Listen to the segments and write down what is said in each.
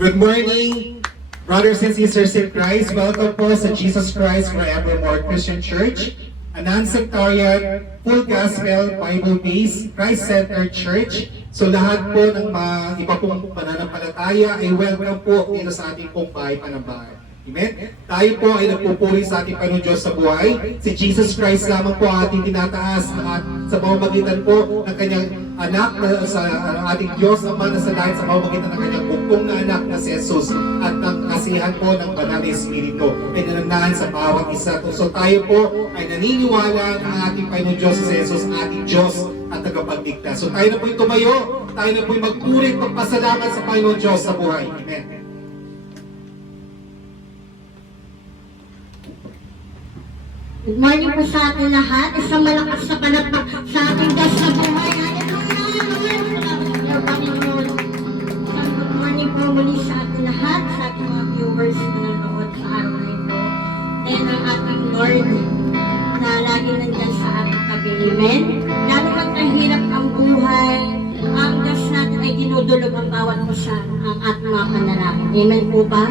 Good morning, brothers and sisters in Christ. Welcome po sa Jesus Christ Forevermore Christian Church, a non-sectarian, full gospel, Bible-based, Christ-centered church. So lahat po ng mga iba pong pananampalataya ay welcome po dito sa ating pong bahay panambahay. Amen? Tayo po ay nagpupuri sa ating Panginoon Diyos sa buhay. Si Jesus Christ lamang po ang ating tinataas sa pamamagitan po ng kanyang anak na sa ating Diyos Ama na sa langit sa pamamagitan ng kanyang bugtong na anak na si Jesus at ng kasihan po ng Banal na Espiritu ay nananahan sa bawat isa. So tayo po ay naniniwala na ang ating Panginoon Diyos si Jesus, ating Diyos at tagapagligtas. So tayo na po'y tumayo, tayo na po'y magpuri at magpasalamat sa Panginoon Diyos sa buhay. Amen. Good morning po sa ating lahat. Isang malakas na palakpak sa ating Diyos na buhay. Hallelujah! Lord, Panginoon. Isang good morning po muli sa ating lahat, sa ating mga viewers na nanonood sa araw na ito. Then ang ating Lord na lagi nandyan sa ating tabi. Amen? Lalo lang kahirap ang buhay, ang Diyos natin ay dinudulog ang bawat kusa ang ating mga panalangin. Amen po ba?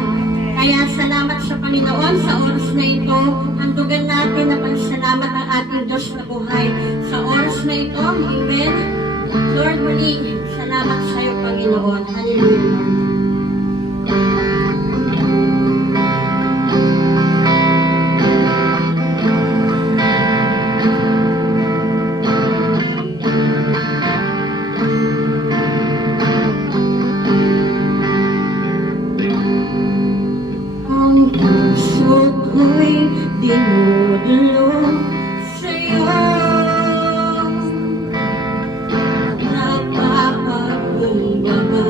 Kaya salamat sa Panginoon sa oras na ito. Handugan natin na pagsalamat ang ating Diyos na buhay sa oras na ito. Amen. Lord, muli, salamat sa iyo, Panginoon. Hallelujah. Dinudulog sa'yo, napapakumbaba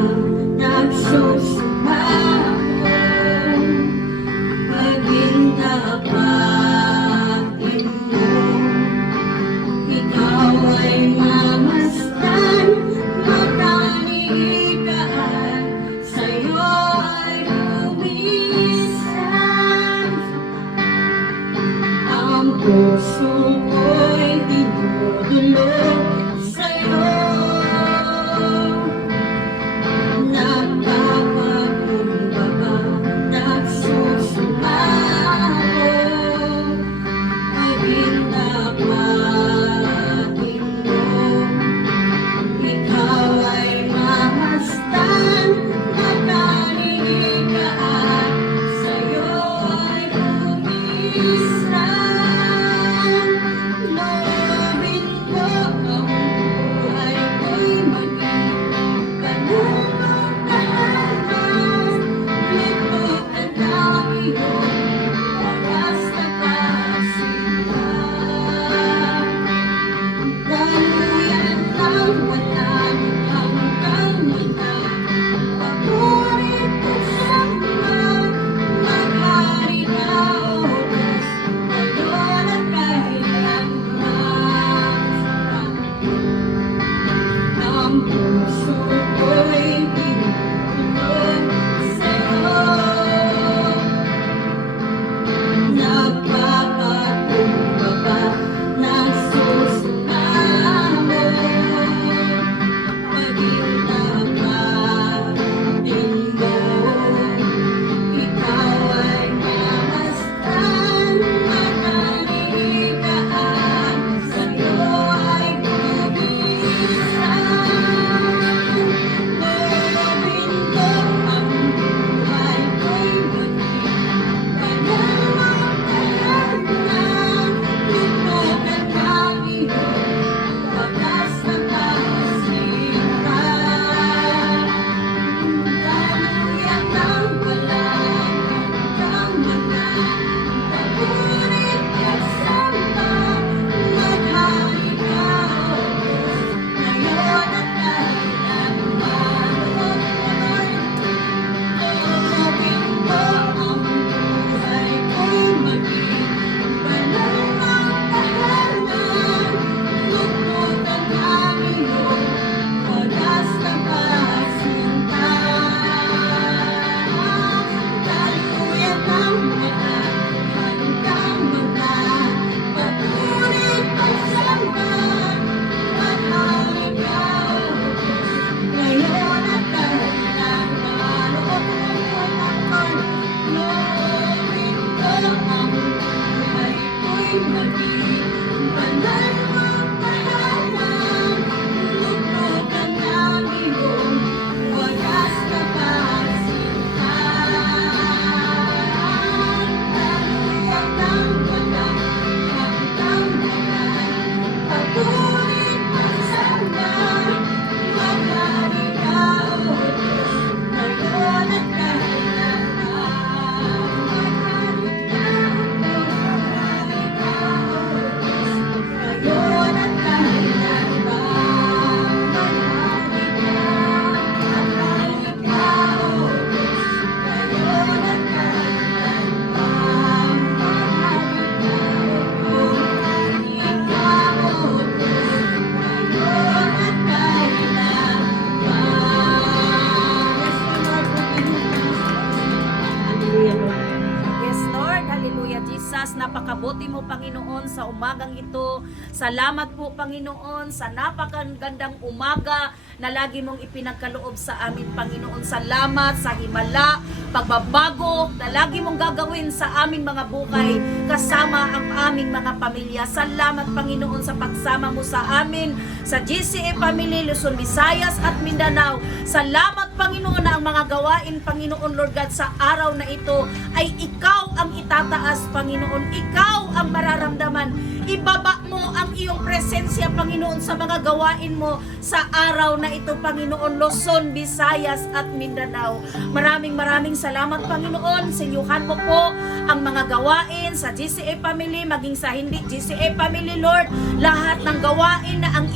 napakabuti mo, Panginoon, sa umagang ito. Salamat po, Panginoon, sa napakagandang umaga na lagi mong ipinagkaloob sa amin, Panginoon. Salamat sa himala, pagbabago na lagi mong gagawin sa aming mga buhay kasama ang aming mga pamilya. Salamat, Panginoon, sa pagsama mo sa amin, sa GCA Family, Luzon, Visayas at Mindanao. Salamat, Panginoon, na ang mga gawain, Panginoon, Lord God, sa araw na ito ay ikaw ang itataas, Panginoon. Ikaw ang mararamdaman. Ibaba mo ang iyong presensya, Panginoon, sa mga gawain mo sa araw na ito, Panginoon, Luzon, Visayas at Mindanao. Maraming salamat, Panginoon. Sinyuhan mo po ang mga gawain sa GCA Family, maging sa hindi GCA Family, Lord. Lahat ng gawain na ang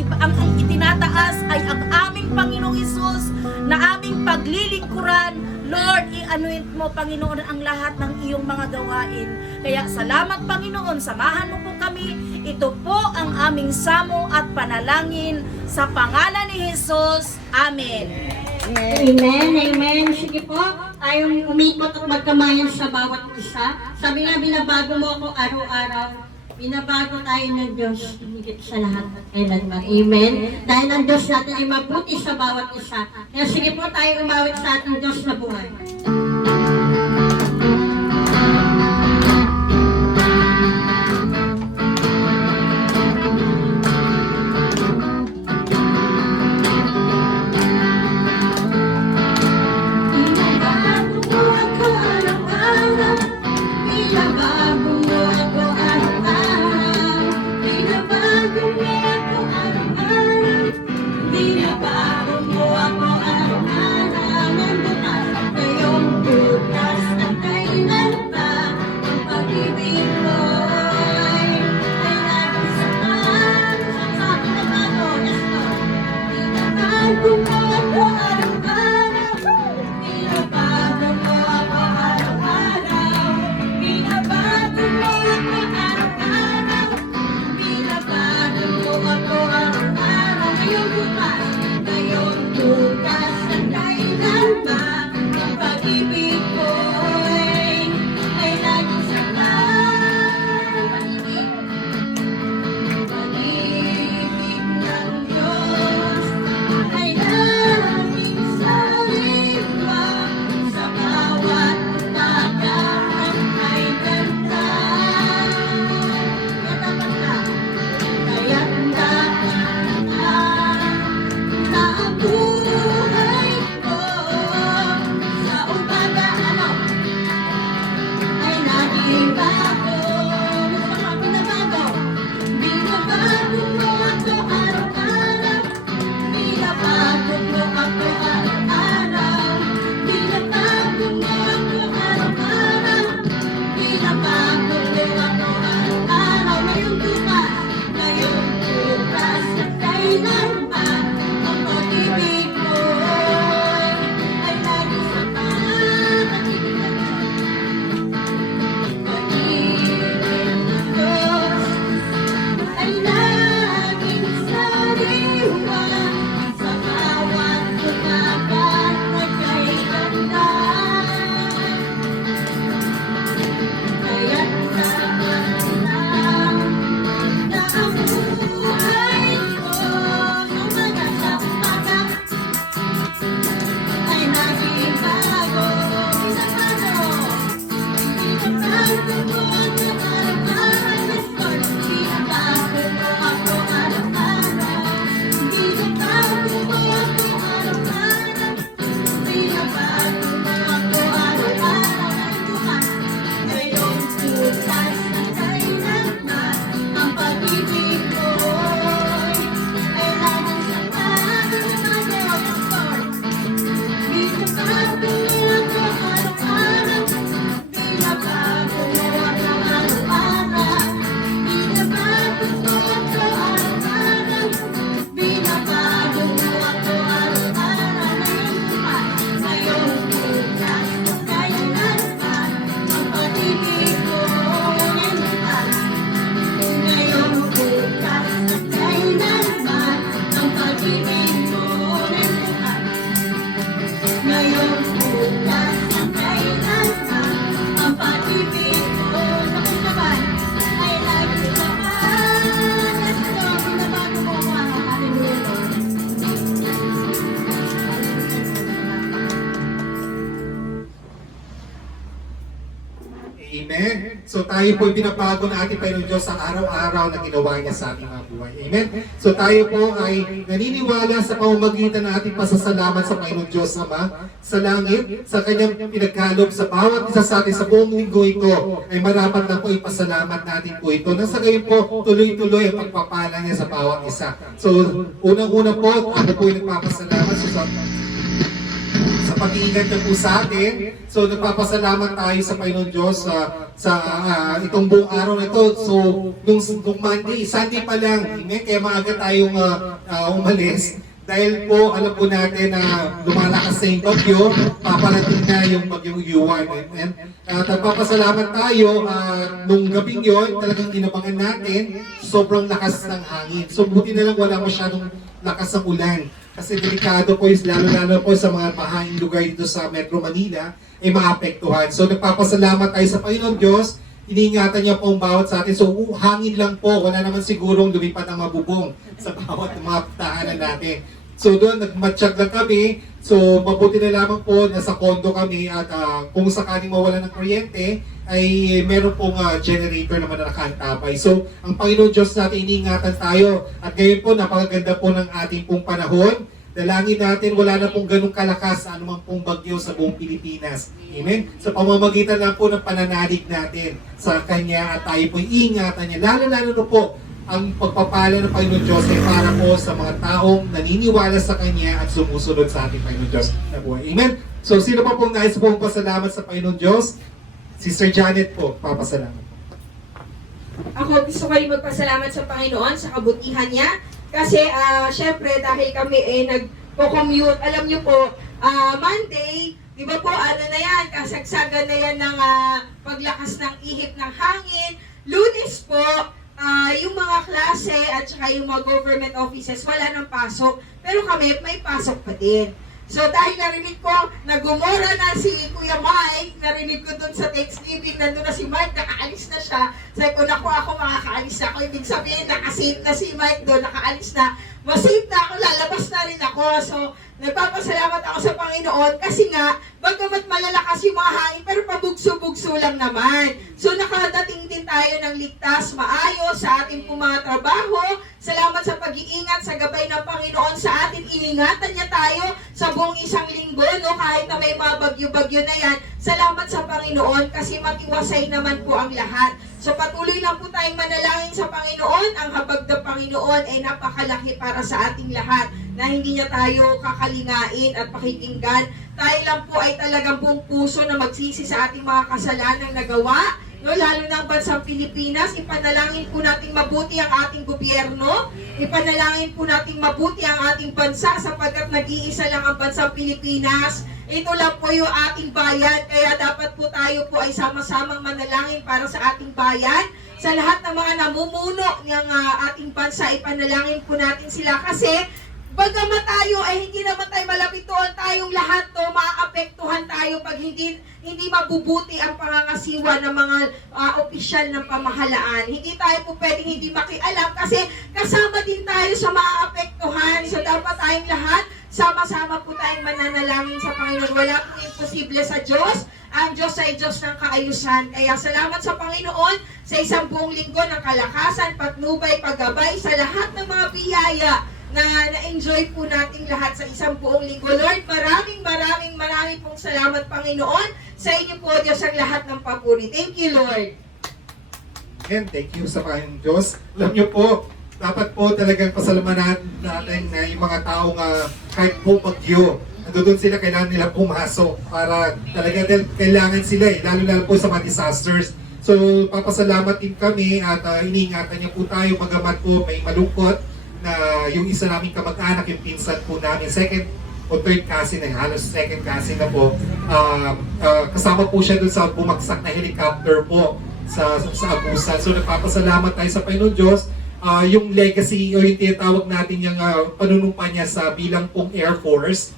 itinataas ay ang aming Panginoong Hesus na aming paglilingkuran. Lord, i-anoint mo, Panginoon, ang lahat ng iyong mga gawain. Kaya salamat, Panginoon, samahan mo po kami. Ito po ang aming samo at panalangin sa pangalan ni Jesus. Amen. Amen, amen. Sige po, tayong umikot at magkamayan sa bawat isa. Sabi nga, binabago mo ako araw-araw. Binabago tayo ng Diyos, higit sa lahat at kailanman. Amen. Dahil ang Diyos natin ay mabuti sa bawat isa. Kaya sige po tayo umawit sa ating Diyos na buhay. Amen. So tayo po binabago na ating Panginoon Diyos sa araw-araw na ginawa niya sa ating mga buhay. Amen. So tayo po ay naniniwala sa pamamagitan ng ating pasasalamat sa Panginoon Diyos Ama sa langit, sa kanyang pinagkaloob sa bawat isa sa atin sa buong linggo ito, ay marapat na po ipasalamat natin po ito. Nasa gayon po, tuloy-tuloy ang pagpapala niya sa bawat isa. So, unang-una po, ako po ay nagpapasalamat sa pag-iingat niya po sa atin. So, nagpapasalamat tayo sa Panginoon Diyos sa itong buong araw na ito. So, nung Monday, Sunday pa lang, kaya maaga tayong umalis. Dahil po, alam po natin na lumalakas na yung bagyo, paparating na yung bagyong Yuan. At nagpapasalamat tayo, nung gabing yun, talagang ginabangan natin, sobrang lakas ng hangin. So buti na lang wala masyadong lakas ng ulan. Kasi delikado po, lalo-lalo po sa mga bahaging lugar dito sa Metro Manila, ay maapektuhan. So nagpapasalamat tayo sa Panginoon Diyos, iniingatan niya po ang bawat sa atin. So hangin lang po, wala naman sigurong lumipad ang mabubong sa bawat mga tahanan natin. So doon, nagmatsyag lang kami. So mabuti na lamang po, nasa condo kami at kung sakaling mawala ng kuryente, ay meron pong generator naman na nakaantabay. So ang Panginoon Diyos natin, iniingatan tayo. At ngayon po, napakaganda po ng ating pong panahon. Dalangin natin, wala na pong ganung kalakas anumang pong bagyo sa buong Pilipinas. Amen? Sa pamamagitan lang po ng pananalig natin sa Kanya at tayo po iingatan niya. Lalo-lalo na po, ang pagpapala ng Panginoon Diyos ay para po sa mga taong naniniwala sa Kanya at sumusunod sa ating Panginoon Diyos na buhay. Amen? So, sino pa pong nais pong pasalamat sa Panginoon Diyos? Sister Janet po, papasalamat. Ako gusto ko rin magpasalamat sa Panginoon sa kabutihan niya. Kasi syempre dahil kami nagpo-commute, alam niyo po, Monday, di ba po ano na yan, kasagsagan na yan ng paglakas ng ihip ng hangin. Lunes po, yung mga klase at saka yung mga government offices wala nang pasok. Pero kami may pasok pa din. So dahil narinig ko na gumora na si Kuya Mike, narinig ko dun sa Thanksgiving, nandun na si Mike, nakaalis na siya. Sabi ko, naku ako makakaalis na ako. Ibig sabihin, nakasave na si Mike doon, nakaalis na. Masave na ako, lalabas na rin ako. So, nagpapasalamat ako sa Panginoon kasi nga, bagamat malalakas yung mga hangin, pero pabugso-bugso lang naman. So, nakadating din tayo ng ligtas, maayos sa ating pong mga trabaho. Salamat sa pag-iingat, sa gabay ng Panginoon sa atin. Iningatan niya tayo sa buong isang linggo, no? Kahit na may mga bagyo-bagyo na yan. Salamat sa Panginoon kasi matiwasay naman po ang lahat. So patuloy lang po tayong manalangin sa Panginoon. Ang habag ng Panginoon ay napakalaki para sa ating lahat na hindi niya tayo kakalingain at pakikinggan. Tayo lang po ay talagang buong puso na magsisi sa ating mga kasalanang nagawa. No, lalo na ang bansang Pilipinas, ipanalangin po nating mabuti ang ating gobyerno, ipanalangin po nating mabuti ang ating bansa sapagkat nag-iisa lang ang bansang Pilipinas. Ito lang po yung ating bayan, kaya dapat po tayo po ay sama-samang manalangin para sa ating bayan. Sa lahat ng mga namumuno ng ating bansa, ipanalangin po natin sila kasi bagamat tayo ay hindi naman tayo malapit doon, tayong lahat to maapektuhan tayo pag hindi mabubuti ang pangangasiwa ng mga opisyal ng pamahalaan. Hindi tayo po pwedeng hindi makialam kasi kasama din tayo sa maapektuhan. So dapat tayong lahat sama-sama po tayong mananalangin sa Panginoon. Wala pong imposible sa Diyos. Ang Diyos ay Diyos ng kaayusan. Kaya salamat sa Panginoon sa isang buong linggo ng kalakasan, patnubay, paggabay sa lahat ng mga biyaya na na-enjoy po nating lahat sa isang buong linggo. Lord, maraming pong salamat, Panginoon. Sa inyo po, Diyos, ang lahat ng papuri. Thank you, Lord. And thank you sa Panginoon Diyos. Alam niyo po, dapat po talagang pasalamatan natin na yung mga taong kahit po bagyo, nandoon sila, kailangan nila pumasok para talaga kailangan sila lalo po sa mga disasters. So, papasalamat din kami at iniingatan niyo po tayo bagamat po may malungkot na yung isa naming kamag-anak, yung pinsan po namin, second o third cousin na halos second cousin na po, kasama po siya dun sa bumagsak na helicopter po sa Abusan. So nagpapasalamat tayo sa Panginoon Diyos. Yung legacy o yung tinatawag natin yung panunumpa niya sa bilang pong Air Force,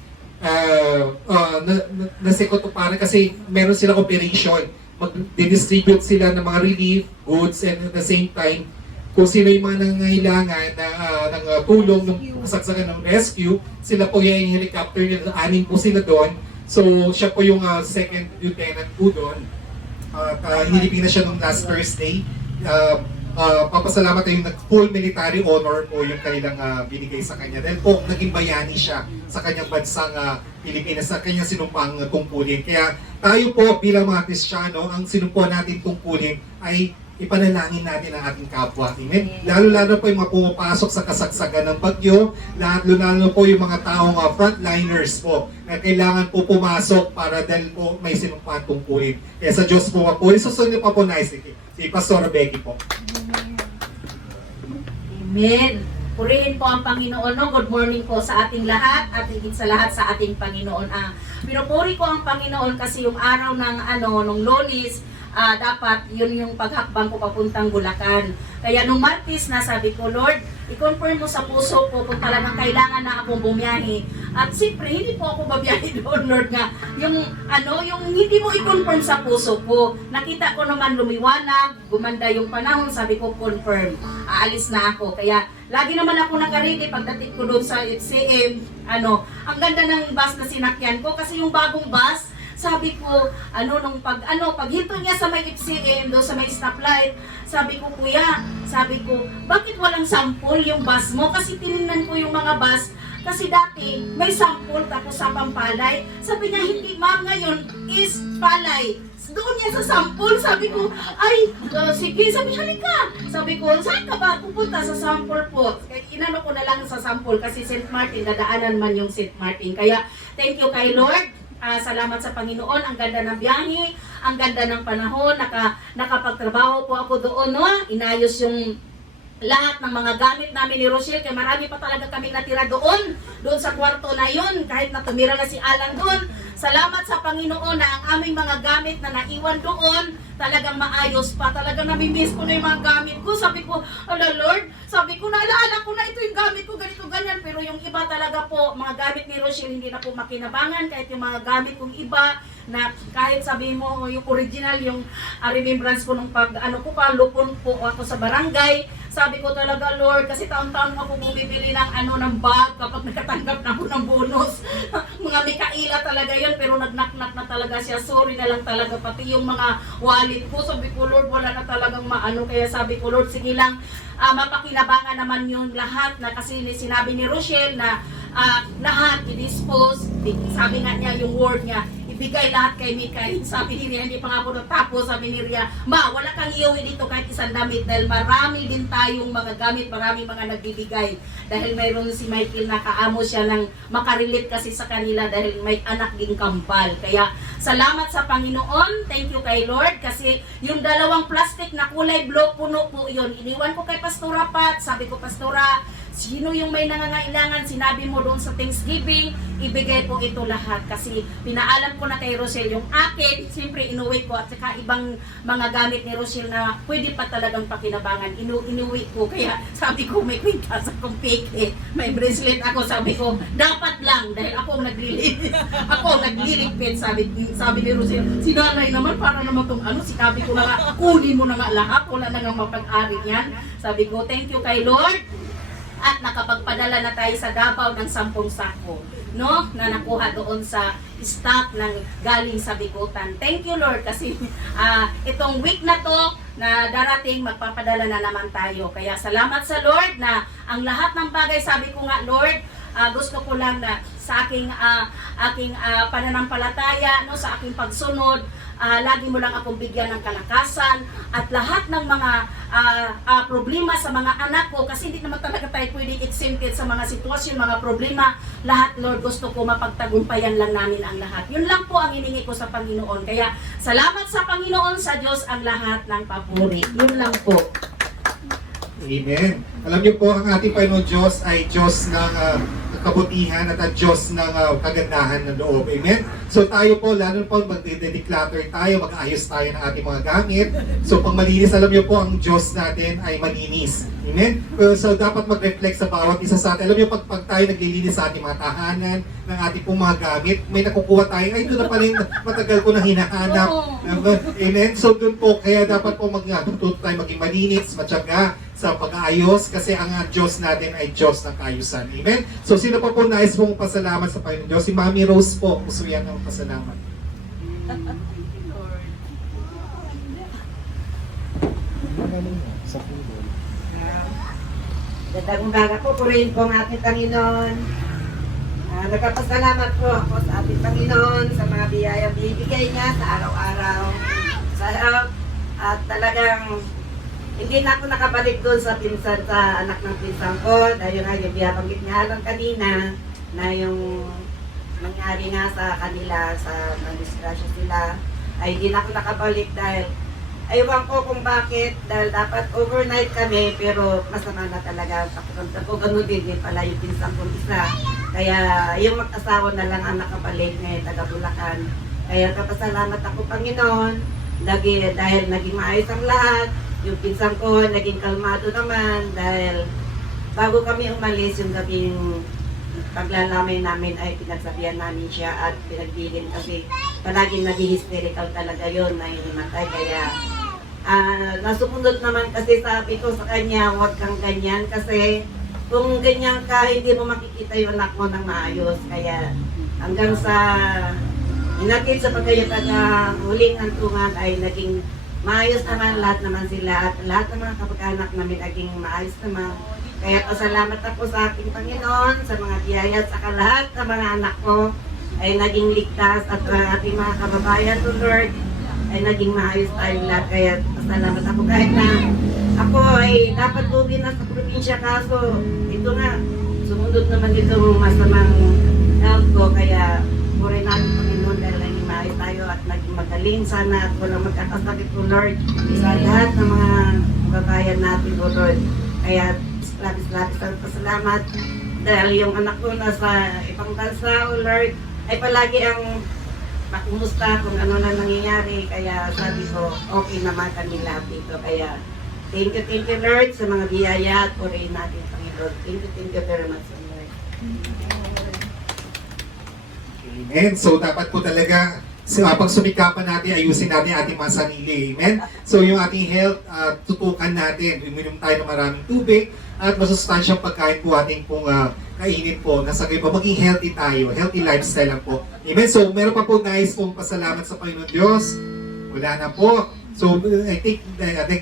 nasikotuparan kasi meron silang operation. Mag-distribute sila ng mga relief goods and at the same time, kung sino yung mga nangangailangan ng tulong ng kasagsagan ng rescue, sila po yung helicopter nila, 6 po sila doon. So siya po yung second lieutenant po doon. hinilipin na siya nung last Thursday. Papasalamat tayo yung full military honor po yung kanilang binigay sa kanya. Dahil po, naging bayani siya sa kanyang bansang Pilipinas, sa kanyang sinumpang tungkulin. Kaya tayo po bilang mga Kristiyano, ang sinumpuan natin tungkulin ay ipanalangin natin ang ating kapwa. Amen? Lalo-lalo po yung mga pumapasok sa kasagsagan ng bagyo, lalo-lalo po yung mga taong frontliners po na kailangan po pumasok para dahil po may sinumpang tungkulin. Kaya sa Diyos po po, susunod pa po nice si Pastor Becky po. Amen. Purihin po ang Panginoon. No? Good morning po sa ating lahat at higit sa lahat sa ating Panginoon. Pinupuri ko ang Panginoon kasi yung araw ng nung Lunes, dapat yun yung paghakbang ko papuntang Bulacan. Kaya nung Martes na sabi ko, Lord, i-confirm mo sa puso ko kung talagang kailangan na akong bumiyahe. At siyempre, hindi po ako babiyahe doon, Lord, nga. Yung hindi mo i-confirm sa puso ko. Nakita ko naman lumiwanag, gumanda yung panahon, sabi ko, confirm. Aalis na ako. Kaya, lagi naman ako nakaredy pagdating ko doon sa FCM. Ang ganda ng bus na sinakyan ko kasi yung bagong bus, sabi ko, pag hinto niya sa may FCM, doon sa may stoplight, sabi ko, kuya, bakit walang sample yung bus mo? Kasi tinignan ko yung mga bus, kasi dati, may sample tapos sa Pampalay. Sabi niya, hindi ma'am, ngayon is Palay. Doon niya sa sample, sabi ko, sige, sabi, halika. Sabi ko, saan ka ba pupunta sa sample po? Inano ko na lang sa sample kasi St. Martin, dadaanan man yung St. Martin. Kaya, thank you kay Lord. Salamat sa Panginoon, ang ganda ng biyahe, ang ganda ng panahon, nakapagtrabaho po ako doon, no? Inayos yung lahat ng mga gamit namin ni Rochelle, kaya marami pa talaga kami natira doon sa kwarto na yun, kahit na tumira na si Alan doon. Salamat sa Panginoon na ang aming mga gamit na naiwan doon, talagang maayos pa. Talagang namimiss ko na yung mga gamit ko. Sabi ko, Lord, sabi ko, naalala ko na ito yung gamit ko, ganito, ganyan. Pero yung iba talaga po, mga gamit ni Rochelle, hindi na po makinabangan. Kahit yung mga gamit kong iba, na kahit sabihin mo, yung original, yung remembrance ko nung lupon po ako sa barangay. Sabi ko talaga, Lord, kasi taon-taon ako bumibili ng bag kapag nakatanggap na ako ng bonus. Mga Mikaela talaga yun, pero nag-knock-knock na talaga siya. Sorry na lang talaga, pati yung mga wallet ko. Sabi ko, Lord, wala na talagang kaya sabi ko, Lord, sige lang, mapakinabangan naman yung lahat na kasi sinabi ni Rochelle na lahat i-dispose. Sabi nga niya, yung word niya, ibigay lahat kay Mikay. Sabi ni Ria, hindi pa nga po natapos. Sabi ni Ria, wala kang iuwi dito kahit isang damit dahil marami din tayong mga gamit, marami mga nagbibigay. Dahil mayroon si Michael na kaamo siya ng makarelate kasi sa kanila dahil may anak din kambal. Kaya salamat sa Panginoon. Thank you kay Lord kasi yung dalawang plastic na kulay blue, puno po yun. Iniwan ko kay Pastora Pat. Sabi ko, Pastora, sino yung may nangangailangan, sinabi mo doon sa Thanksgiving, ibigay po ito lahat. Kasi pinaalam ko na kay Rochelle yung akin, siyempre inuwi ko at saka ibang mga gamit ni Rochelle na pwede pa talagang pakinabangan, inuwi ko. Kaya sabi ko, may kwintas akong fake may bracelet ako, sabi ko, dapat lang, dahil ako nagliligpit, sabi ni Rochelle, sinanay naman, para naman itong sinabi ko na nga, kunin mo na nga lahat, wala na nga mapag-ari yan. Sabi ko, thank you kay Lord. At nakapagpadala na tayo sa Davao ng 10 sako, no? Na nakuha doon sa stock ng galing sa Bikutan. Thank you, Lord, kasi itong week na to na darating, magpapadala na naman tayo. Kaya salamat sa Lord na ang lahat ng bagay, sabi ko nga, Lord, gusto ko lang na sa aking pananampalataya, no, sa aking pagsunod, lagi mo lang akong bigyan ng kalakasan at lahat ng mga problema sa mga anak ko, kasi hindi naman talaga tayo pwedeng exempted sa mga sitwasyon, mga problema, lahat, Lord, gusto ko mapagtagumpayan lang namin ang lahat. Yun lang po ang hiningi ko sa Panginoon. Kaya salamat sa Panginoon, sa Diyos ang lahat ng papuri. Yun lang po. Amen. Alam niyo po, ang ating Panginoon Diyos ay Diyos ng kabutihan at ang Diyos ng kagandahan ng loob. Amen? So tayo po, lalo po mag-declutter tayo, mag-ayos tayo ng ating mga gamit. So pag malinis, alam niyo po, ang Diyos natin ay malinis. Amen? So dapat mag-reflect sa bawat isa sa atin. Alam niyo, pag tayo naglilinis sa ating mga tahanan, ng ating pong mga gamit, may nakukuha tayo, ay ito na pala yung matagal ko na hinahanap. Amen? So doon po, kaya dapat po matututo tayo maging malinis, matyaga sa pag-aayos kasi ang Diyos natin ay Diyos ng kaayusan. Amen? So sino pa po nais pong pasalamat sa Panginoon Diyos? Si Mami Rose po, puso yan ng pasalamat. Gandang umaga po, purihin po ang ating Panginoon. Nagpapasalamat po ako sa ating Panginoon sa mga biyayang binibigay niya sa araw-araw. Sa help. At talagang hindi na ako nakabalik doon sa pinsan, sa anak ng pinsan ko. Dahil nga yung biyabanggit niya lang kanina na yung nangyari nga sa kanila, sa disgrasya sila, ay hindi na ako nakabalik dahil aywan ko kung bakit, dahil dapat overnight kami, pero masama na talaga sa pakiramdam ko. Ganun din pala yung pinsan kong isa. Kaya yung mag-asawa na lang ang nakabalik ngayon, taga Bulacan. Kaya kapasalamat ako, Panginoon, dahil naging maayos ang lahat. Yung pinsan ko naging kalmado naman dahil bago kami umalis yung gabing paglalamay namin ay pinagsabihan namin siya at pinagbilin kasi palaging naging hysterical talaga yon na hinimatay. Kaya nasumunod naman kasi sabi ko sa kanya, huwag kang ganyan kasi kung ganyan ka, hindi mo makikita yung anak mo ng maayos. Kaya hanggang sa inatid sa pagkayatag huling hantungan ay naging maayos naman lahat naman sila at lahat ng mga kapag-anak namin naging maayos naman. Kaya pasalamat ako sa ating Panginoon, sa mga biyaya at sa lahat ng mga anak ko ay naging ligtas at ang ating mga kababayan to Lord ay naging maayos tayong lahat. Kaya pasalamat ako kahit na ako ay dapat buwi na sa probinsya kaso ito nga, sumunod naman itong masamang health ko. Kaya puri natin Panginoon dahil naging maayos tayo at naging magaling sana at walang magkakasakit po Lord sa lahat ng mga kababayan natin po Lord. Kaya labis-labis ang pasalamat dahil yung anak ko nasa ibang bansa, oh Lord, ay palagi ang makumusta kung ano na nangyayari. Kaya sabi ko, okay naman kami lahat dito. Kaya thank you Lord sa mga biyaya at purihin natin Panginoon. Thank you very much Lord. Amen. So dapat po talaga pag sumikapan natin, ayusin natin ating mga sarili. Amen? So yung ating health, tutukan natin. Uminom tayo ng maraming tubig at masustansyang pagkain po ating pong kainin po. Nasa gayon pa, maging healthy tayo. Healthy lifestyle lang po. Amen? So meron pa po nais pong pasalamat sa Panginoon Diyos. Wala na po. So I think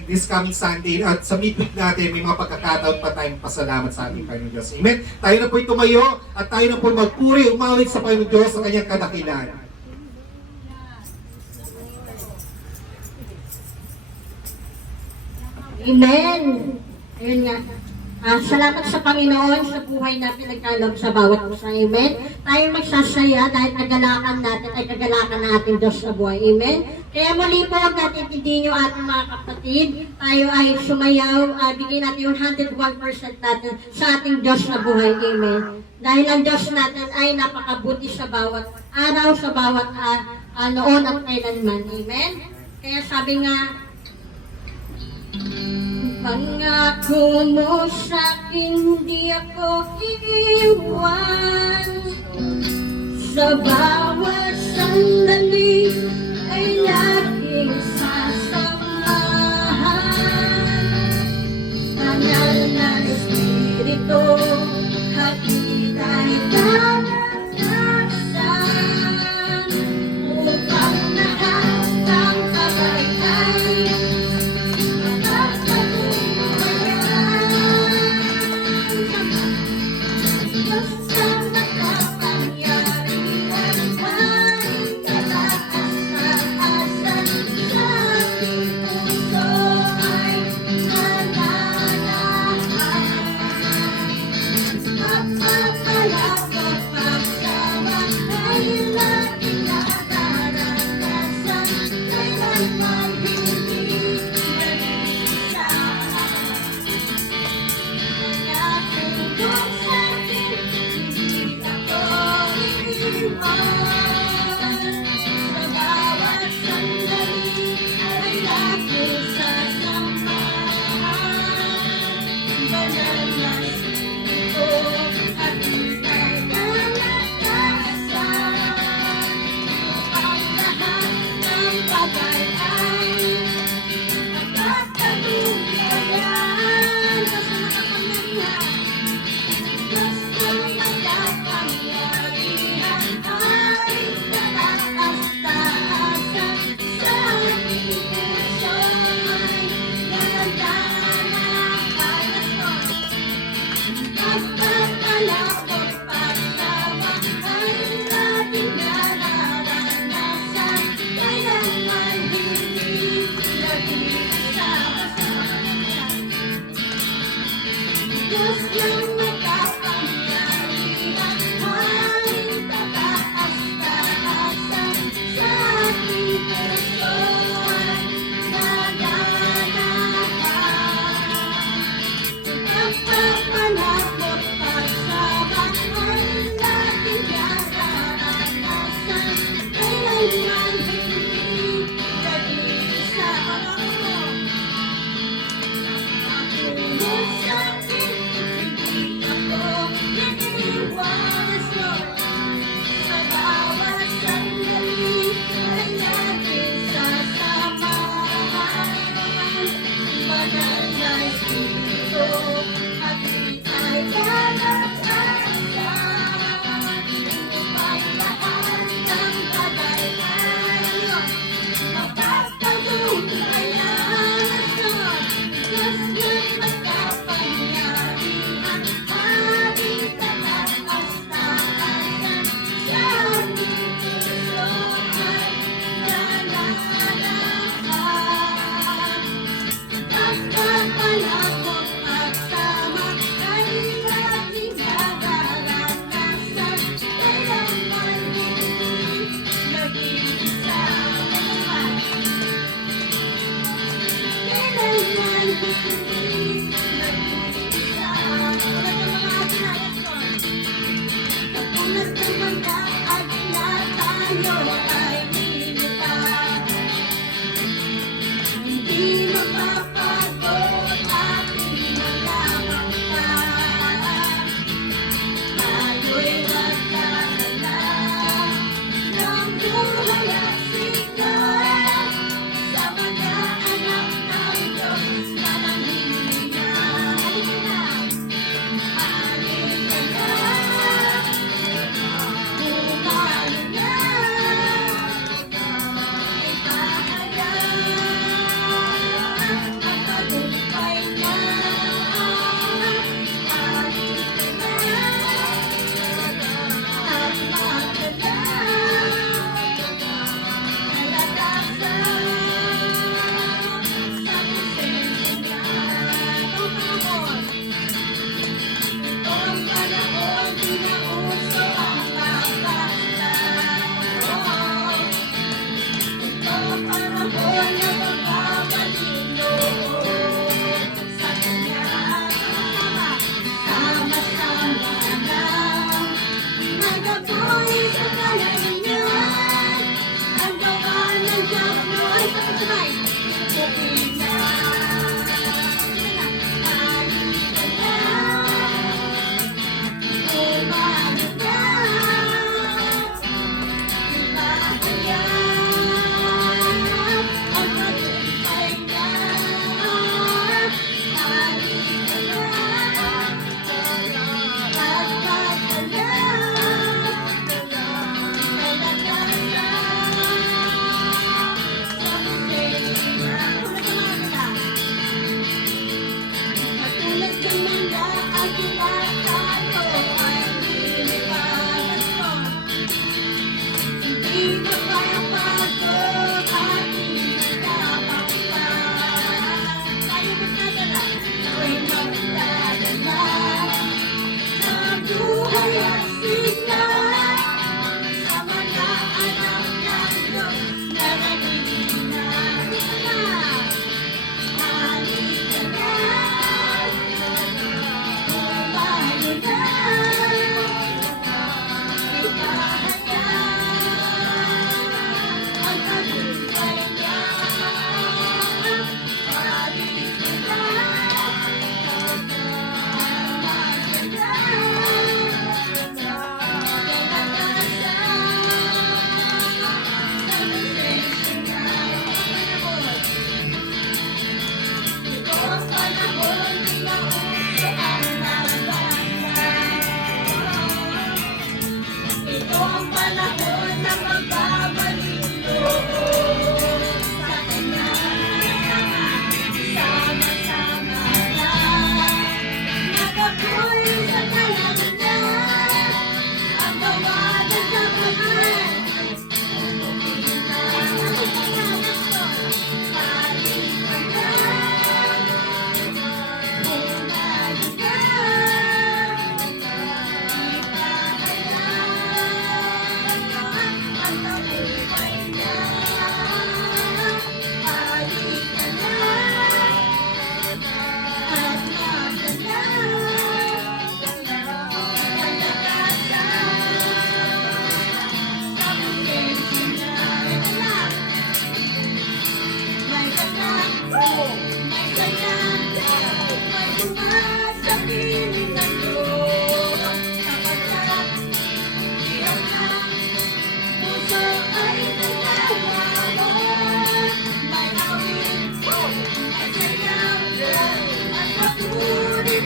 this coming Sunday at sa midweek natin, may mga pagkakataon pa tayong pasalamat sa ating Panginoon Diyos. Amen? Tayo na po tumayo at tayo na po magpuri, umawit sa Panginoon Diyos sa kanyang kadakilan. Amen. Ayun nga. Salamat sa Panginoon sa buhay natin nagkaloob sa bawat isa. Amen. Tayo magsasaya dahil kagalakan natin ay kagalakan ng ating Diyos sa buhay. Amen. Kaya muli po, huwag natin tindihin yung ating mga kapatid. Tayo ay sumayaw, bigyan natin yung 101% natin sa ating Diyos sa buhay. Amen. Dahil ang Diyos natin ay napakabuti sa bawat araw, sa bawat noon at kailanman. Amen. Kaya sabi nga, pangako mo sa'kin, di ako iiwan. Sa bawat sandali ay laging sasamahan. Banal na Espiritu, hatid tayo daranasan. Upang lahat ng bagay Kailanman hindi nag-iisa ako. Aking sakit, hindi ako naiiwanas mo. Sa bawat sandali ay natin sasamahan. Banal na espiritu at di ay kalatasan. Upang lahat ng kadahilan mapapatunayan sa Diyos mo'y makapangyarihan. Ating kataas-taasan sa ating puso ay nalalaman. Pagpapalakot at sama ay ating nararanasan. Kailanman hindi nag-iisa naman. Kailanman hindi nag-iisa. Tulad ng mga kinalason. Katulad ng mga agla tayo ay lilipad. Hindi mapapagod ating mga mata. Tayo'y magdadala ng buhay at sikat sa mga anak ng Diyos na nanghihina. Halika na, umano na, ipahayag ang tagumpay na. Halika na, at magdala kalatasan sa presensya ng Panginoon. Ito ang panahon, di na uso ang pagkakasal. Ito ang panahon na magpapalingo sa Kanya. Sama-sama na nagapoy sa kalanginan. Ang gawa ng diablo ay sabay-sabay. Bukid na. Halika na. Umano na. Ipahayag ang tagumpay na. Halika na. At magdala katulad ng mga agila tayo ay lilipanas mo. Hindi mapapagod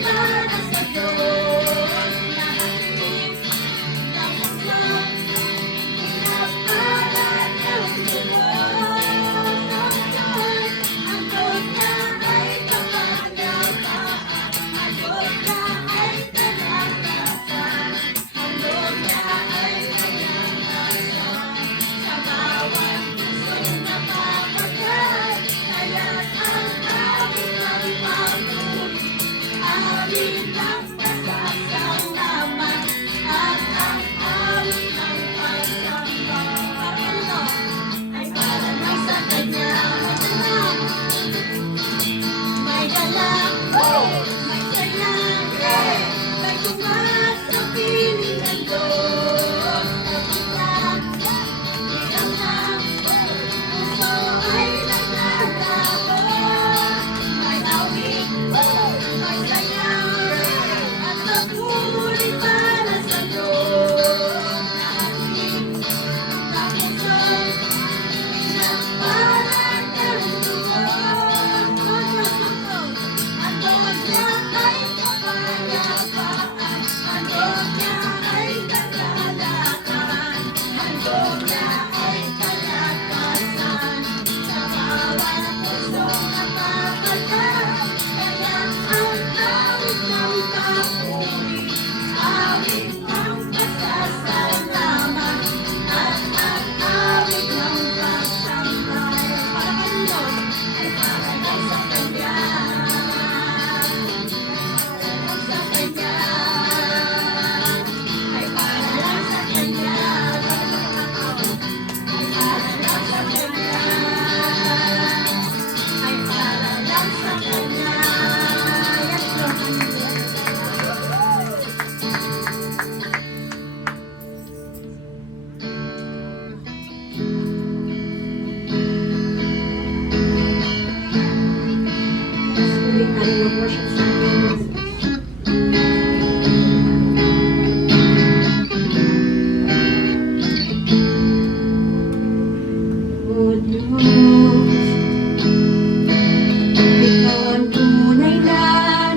para sa Diyos na hatid ng puso. Pinapalat ng Diyos ng Diyos. Ang Diyos niya ay kapayapaan. Ang Diyos niya ay kalakasan. Ang Diyos niya ay kalakasan. Sa bawat pusong napapagod, kaya't ang awit ng pagpuri, awit ng pasasalamat, at ang awit ng pagsamba. Ano? Ay para lang sa Kanya. May galak, may saya, may tumas sa piling ng Diyos na kita. Bilang ng puso ay naglalabo. May awit, may saya, at papuri para sa Diyos na hatid ng puso. Pinapalat ng Diyos. Ang Diyos niya ay kapayapaan. Ang Diyos niya ay kagalakan. Ang Diyos niya ay kalakasan. Sa bawat pusong napapagod, kaya't ang awit ng papuri, awit ng pasasalamat, at ang awit ng pagsamba. Para kanino? Ay para lang sa Kanya. Sa Kanya. Ay para lang sa Kanya. Ay para lang sa Kanya. Ay para lang sa Kanya. Yes, Lord. Mas muling tayo mag-worship sa atin. O Diyos, Ikaw ang tunay na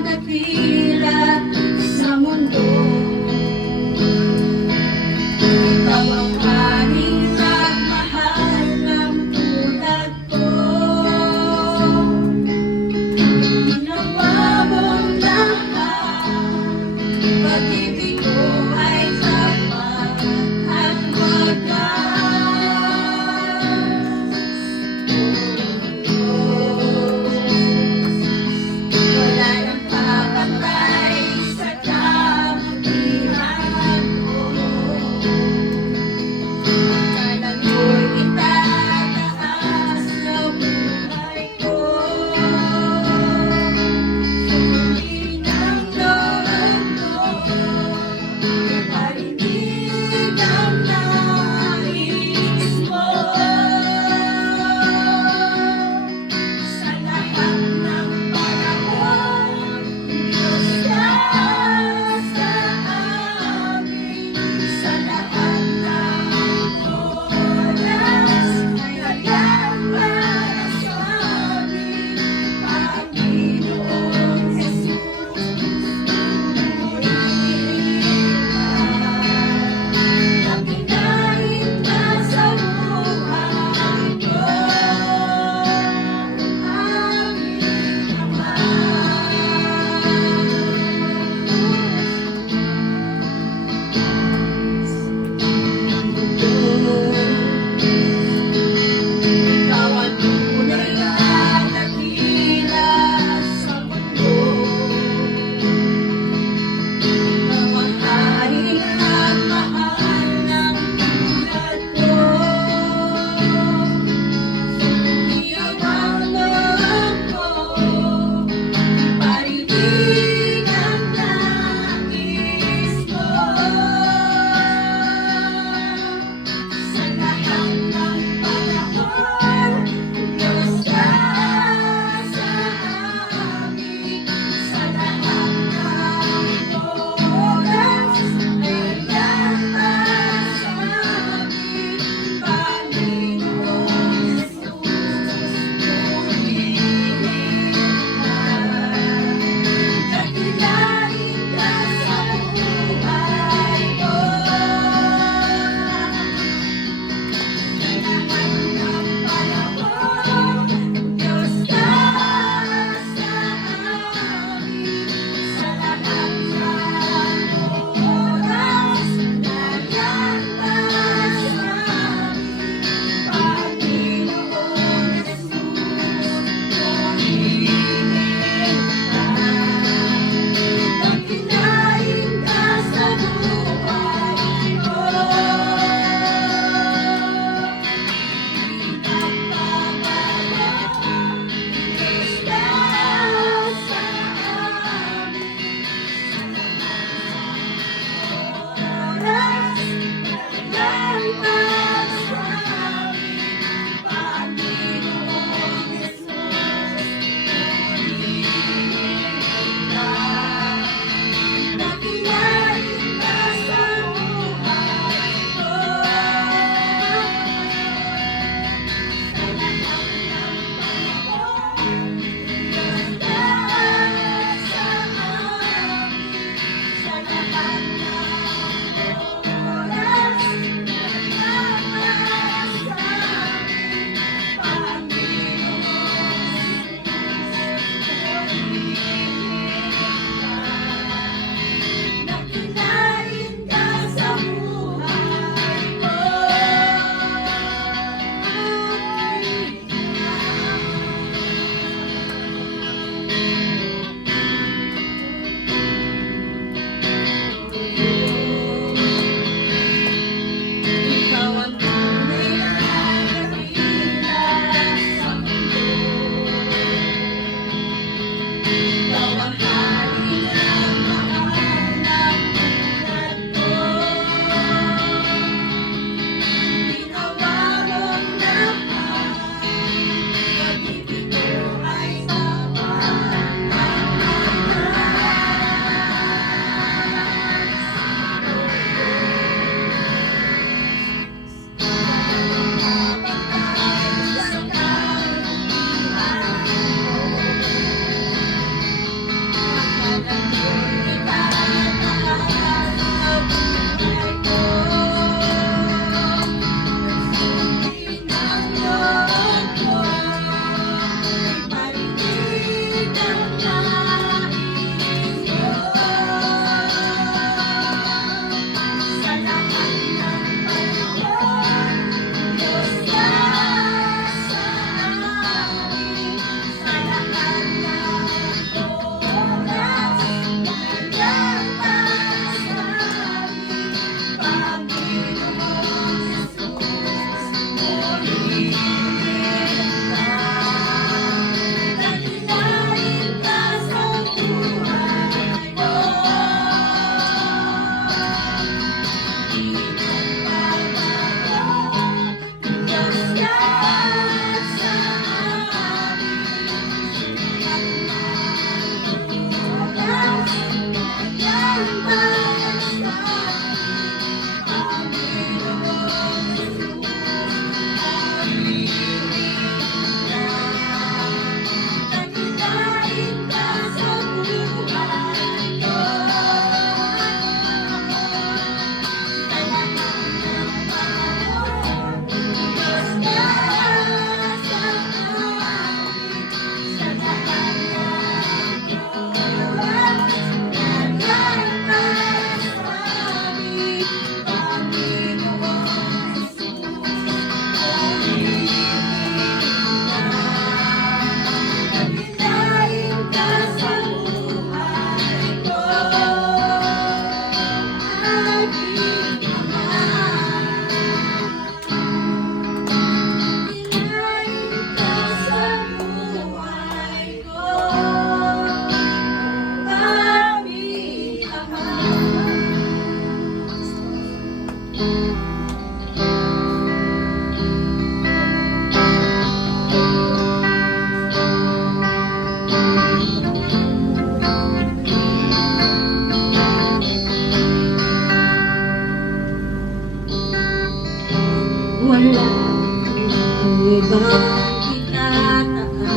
dakila sa mundo. Ikaw ang haring nagmahal ng tulad ko. Ginawa mong lahat, pag-ibig ko ay sapat at wagas. Wala ibang itataas,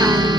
ang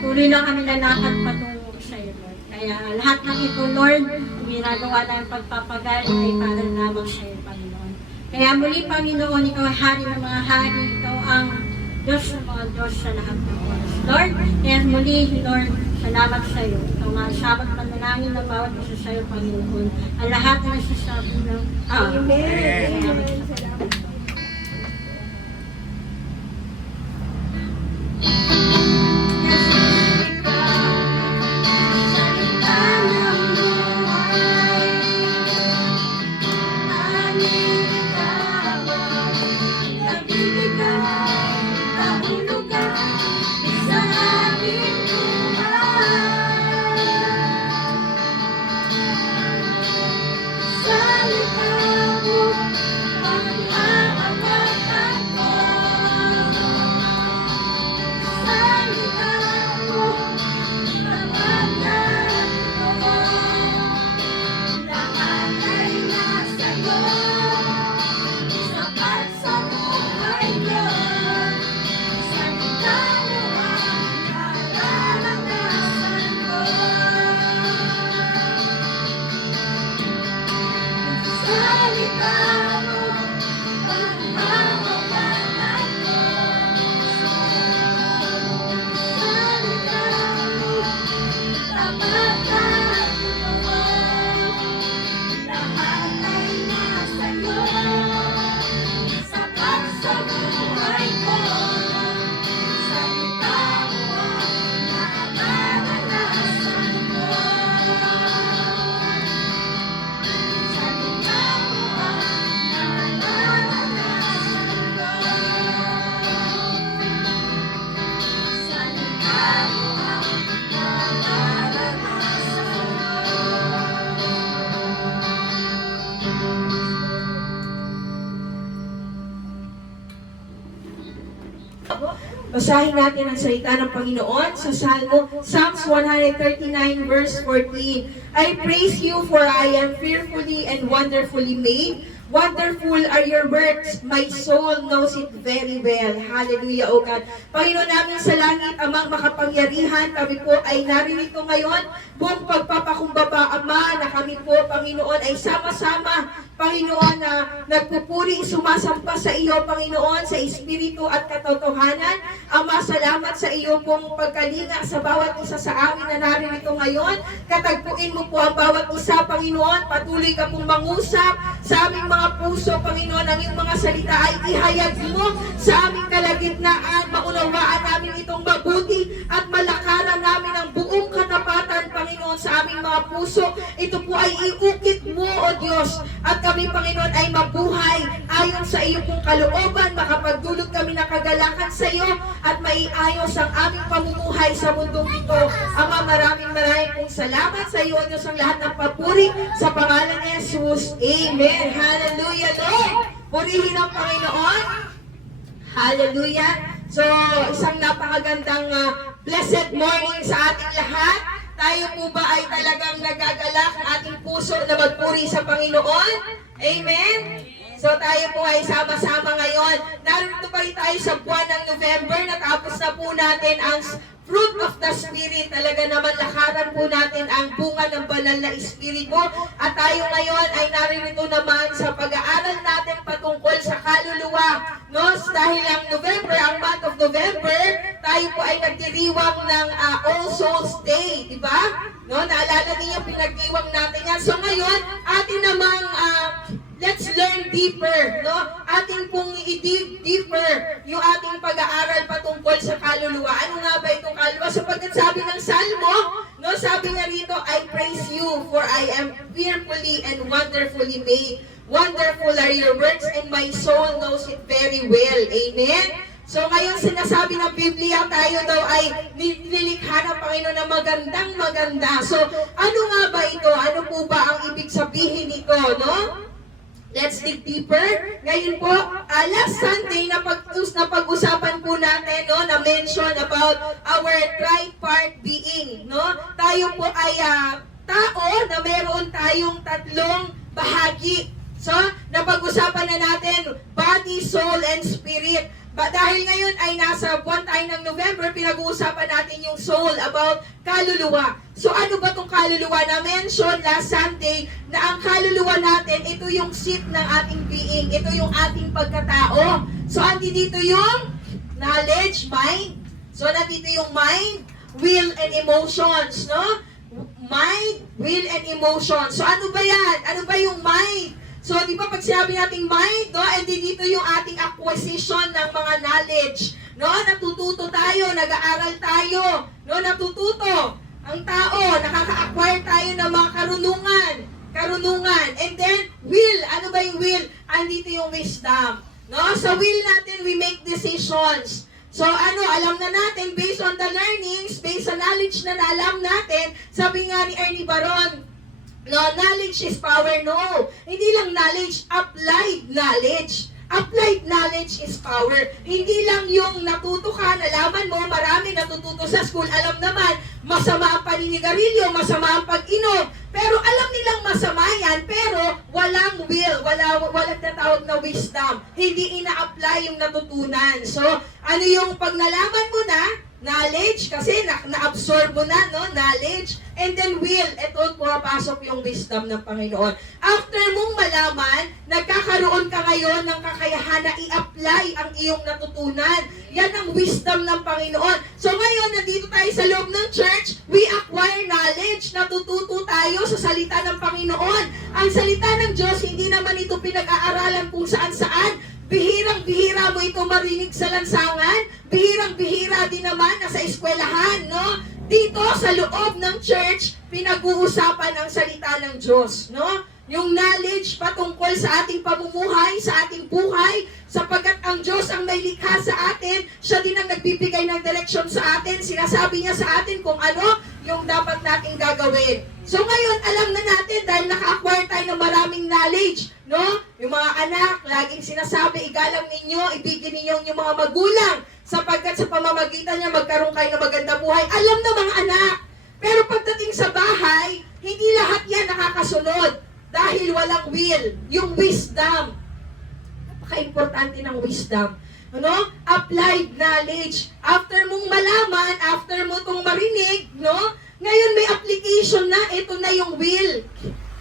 patuloy lang kami lalakad patungo sa iyo, Lord. Kaya lahat ng ito, Lord, ginagawa ng pagpapagal ay para lamang sa iyo, Panginoon. Kaya muli, Panginoon, ikaw ay hari ng mga hari, ikaw ang Diyos ng mga Diyos sa lahat ng oras. Lord, kaya muli, Lord, salamat sa iyo. Ikaw nga ang sabat panalangin ng bawat isa sa iyo, Panginoon. Ang lahat na nagsasabi ng Amen. Salamat. Basahin natin ang salita ng Panginoon sa Psalms 139 verse 14. I praise you for I am fearfully and wonderfully made. Wonderful are your works. My soul knows it very well. Hallelujah, O God. Panginoon namin sa langit, Amang makapangyarihan, kami po ay naririto ngayon. Buong pagpapakumbaba, Ama, na kami po, Panginoon, ay sama-sama, Panginoon, na nagpupuri, sumasampa sa iyo, Panginoon, sa Espiritu at katotohanan. Ama, salamat sa iyo pong pagkalinga sa bawat isa sa amin na naririto ngayon. Katagpuin mo po ang bawat isa, Panginoon. Patuloy ka pong mangusap sa aming mga puso, Panginoon. Ang iyong mga salita ay ihayag mo sa aming kalagitnaan. Maunawaan namin itong mabuti at malakaran namin ang buong katapatan, Panginoon, sa aming mga puso. Ito po ay iukit mo, O Diyos. At kami, Panginoon, ay mabuhay ayon sa iyo pong kalooban. Makapagdulot kami ng kagalakan sa iyo at maiayos ang aming pamumuhay sa mundong ito. Ama, maraming pong salamat sa iyo, O Diyos, ang lahat ng papuri sa pangalan ni Jesus. Amen. Hallelujah, Lord. Purihin ang Panginoon. Hallelujah. So, isang napakagandang blessed morning sa ating lahat. Tayo po ba ay talagang nagagalak ang ating puso na magpuri sa Panginoon? Amen? So tayo po ay sama-sama ngayon. Narito pa rin tayo sa buwan ng November. Natapos na po natin ang fruit of the Spirit. Talaga naman lakaran po natin ang bunga ng banal na Espiritu. At tayo ngayon ay naririto naman sa pag-aaral natin patungkol sa kaluluwa. No? Dahil ang November, ang month of November, tayo po ay nagdiriwang ng All Souls Day. Diba? No? Naalala niyo, pinagdiwang natin yan. So ngayon, atin namang let's learn deeper, no? Ating pong i-dig deeper yung ating pag-aaral patungkol sa kaluluwa. Ano nga ba itong kaluluwa? Sapagkat sabi ng Salmo, no, sabi nga rito, I praise you for I am fearfully and wonderfully made. Wonderful are your works and my soul knows it very well. Amen? So ngayon sinasabi ng Biblia, tayo daw ay nilikha ng Panginoon na magandang maganda. So ano nga ba ito? Ano po ba ang ibig sabihin nito, no? Let's dig deeper. Ngayon po, last Sunday na pag-usapan po natin, no, na mention about our tripart being, no? Tayo po ay tao na meron tayong tatlong bahagi. So, napag-usapan na natin body, soul, and spirit. Dahil ngayon ay nasa buwan tayo ng November, pinag-uusapan natin yung soul, about kaluluwa. So ano ba tong kaluluwa? Na-mention last Sunday na ang kaluluwa natin, ito yung seat ng ating being, ito yung ating pagkatao. So andi dito yung knowledge, mind. So nandito yung mind, will, and emotions, no? Mind, will, and emotions. So ano ba yan? Ano ba yung mind? So, di ba pag sinabi nating mind, no? And dito yung ating acquisition ng mga knowledge, no? Natututo tayo, nag-aaral tayo, no? Natututo ang tao, nakaka-acquire tayo ng mga karunungan. And then, will. Ano ba yung will? Andito yung wisdom, no? Sa will natin, we make decisions. So ano, alam na natin, based on the learnings, based sa knowledge na alam natin, sabi nga ni Ernie Baron, no, knowledge is power. No, hindi lang knowledge, applied knowledge. Applied knowledge is power. Hindi lang yung natuto ka, nalaman mo, marami natututo sa school, alam naman, masama ang paninigarilyo, masama ang pag-inom. Pero alam nilang masama yan, pero walang will, walang natawag na wisdom. Hindi ina-apply yung natutunan. So, ano yung pag nalaman mo na, knowledge, kasi na-absorb mo na, no? Knowledge, and then will. Ito, pumapasok yung wisdom ng Panginoon. After mong malaman, nagkakaroon ka ngayon ng kakayahan na i-apply ang iyong natutunan. Yan ang wisdom ng Panginoon. So ngayon, nandito tayo sa loob ng church, we acquire knowledge, natututo tayo sa salita ng Panginoon. Ang salita ng Diyos, hindi naman ito pinag-aaralan kung saan-saan. Bihirang-bihira mo ito marinig sa lansangan. Bihirang-bihira din naman sa eskwelahan, no? Dito sa loob ng church, pinag-uusapan ang salita ng Diyos, no? Yung knowledge patungkol sa ating pamumuhay, sa ating buhay, sapagkat ang Diyos ang may likha sa atin, siya din ang nagbibigay ng direksyon sa atin, sinasabi niya sa atin kung ano yung dapat nating gagawin. So ngayon, alam na natin dahil naka-acquire tayo ng maraming knowledge, no? Yung mga anak, laging sinasabi, igalang ninyo, ibigin ninyo yung mga magulang, sapagkat sa pamamagitan niya magkaroon kayo ng magandang buhay. Alam na mga anak, pero pagdating sa bahay, hindi lahat yan nakakasunod. Dahil walang will, yung wisdom. Napaka-importante ng wisdom. Ano? Applied knowledge. After mong malaman, after mo itong marinig, no? Ngayon may application na, ito na yung will.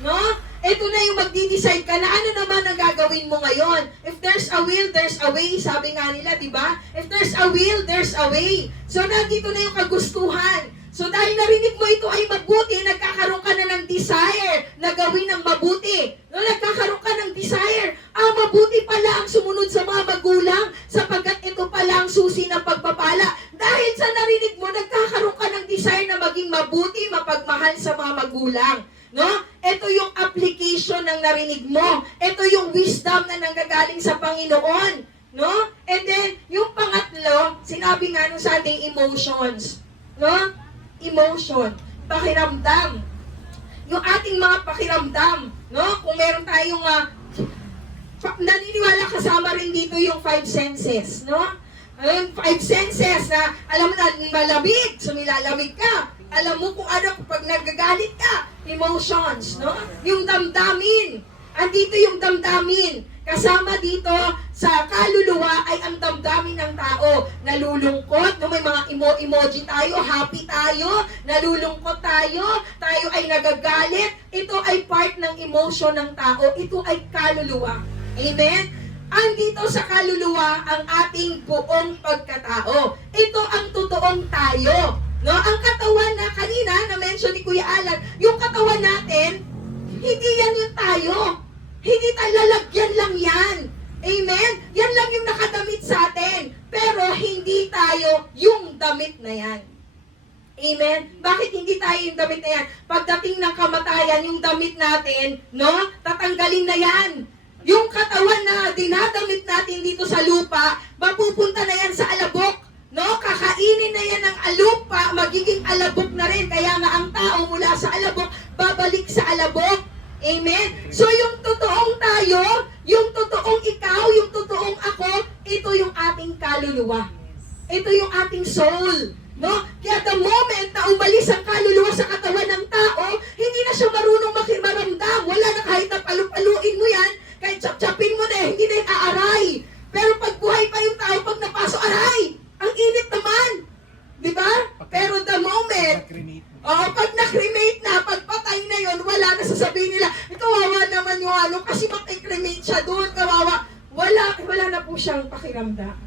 No? Ito na yung magdi-decide ka na ano naman ang gagawin mo ngayon. If there's a will, there's a way. Sabi nga nila, di ba? If there's a will, there's a way. So nandito na yung kagustuhan. So dahil narinig mo ito ay mabuti, nagkakaroon ka na ng desire na gawin ng mabuti. No, nagkakaroon ka ng desire. Mabuti pala ang sumunod sa mga magulang sapagkat ito pala ang susi ng pagpapala. Dahil sa narinig mo, nagkakaroon ka ng desire na maging mabuti, mapagmahal sa mga magulang. No? Ito yung application ng narinig mo. Ito yung wisdom na nanggagaling sa Panginoon. No? And then, yung pangatlo, sinabi nga nung sa ating emotions. No? Emotion, pakiramdam. Yung ating mga pakiramdam, no? Kung meron tayong naniniwala kasama rin dito yung 5 senses, no? Yung 5 senses na alam mo na malamig, so nilalamig ka. Alam mo kung ano pag nagagalit ka, emotions, no? Yung damdamin. Andito yung damdamin. Kasama dito sa kaluluwa ay ang damdamin ng tao. Nalulungkot, no? May mga emoji tayo, happy tayo, nalulungkot tayo, tayo ay nagagalit. Ito ay part ng emotion ng tao. Ito ay kaluluwa. Amen? Andito sa kaluluwa ang ating buong pagkatao. Ito ang totoong tayo. No? Ang katawan na kanina, na-mention ni Kuya Alan, yung katawan natin, hindi yan yung tayo. Hindi tayo lalagyan lang yan. Amen? Yan lang yung nakadamit sa atin. Pero hindi tayo yung damit na yan. Amen? Bakit hindi tayo yung damit na yan? Pagdating ng kamatayan, yung damit natin, no? Tatanggalin na yan. Yung katawan na dinadamit natin dito sa lupa, mapupunta na yan sa alabok. No? Kakainin na yan ng alupa, magiging alabok na rin. Kaya nga ang tao mula sa alabok, babalik sa alabok. Amen? So yung totoong tayo, yung totoong ikaw, yung totoong ako, ito yung ating kaluluwa. Ito yung ating soul. No? Kaya the moment na umalis ang kaluluwa sa katawan ng tao, hindi na siya marunong makimaramdam. Wala na kahit na palupaluin mo yan, kahit chap-chapin mo na, hindi na yung aaray. Pero pag buhay pa yung tao, pag siyang pakiramdam.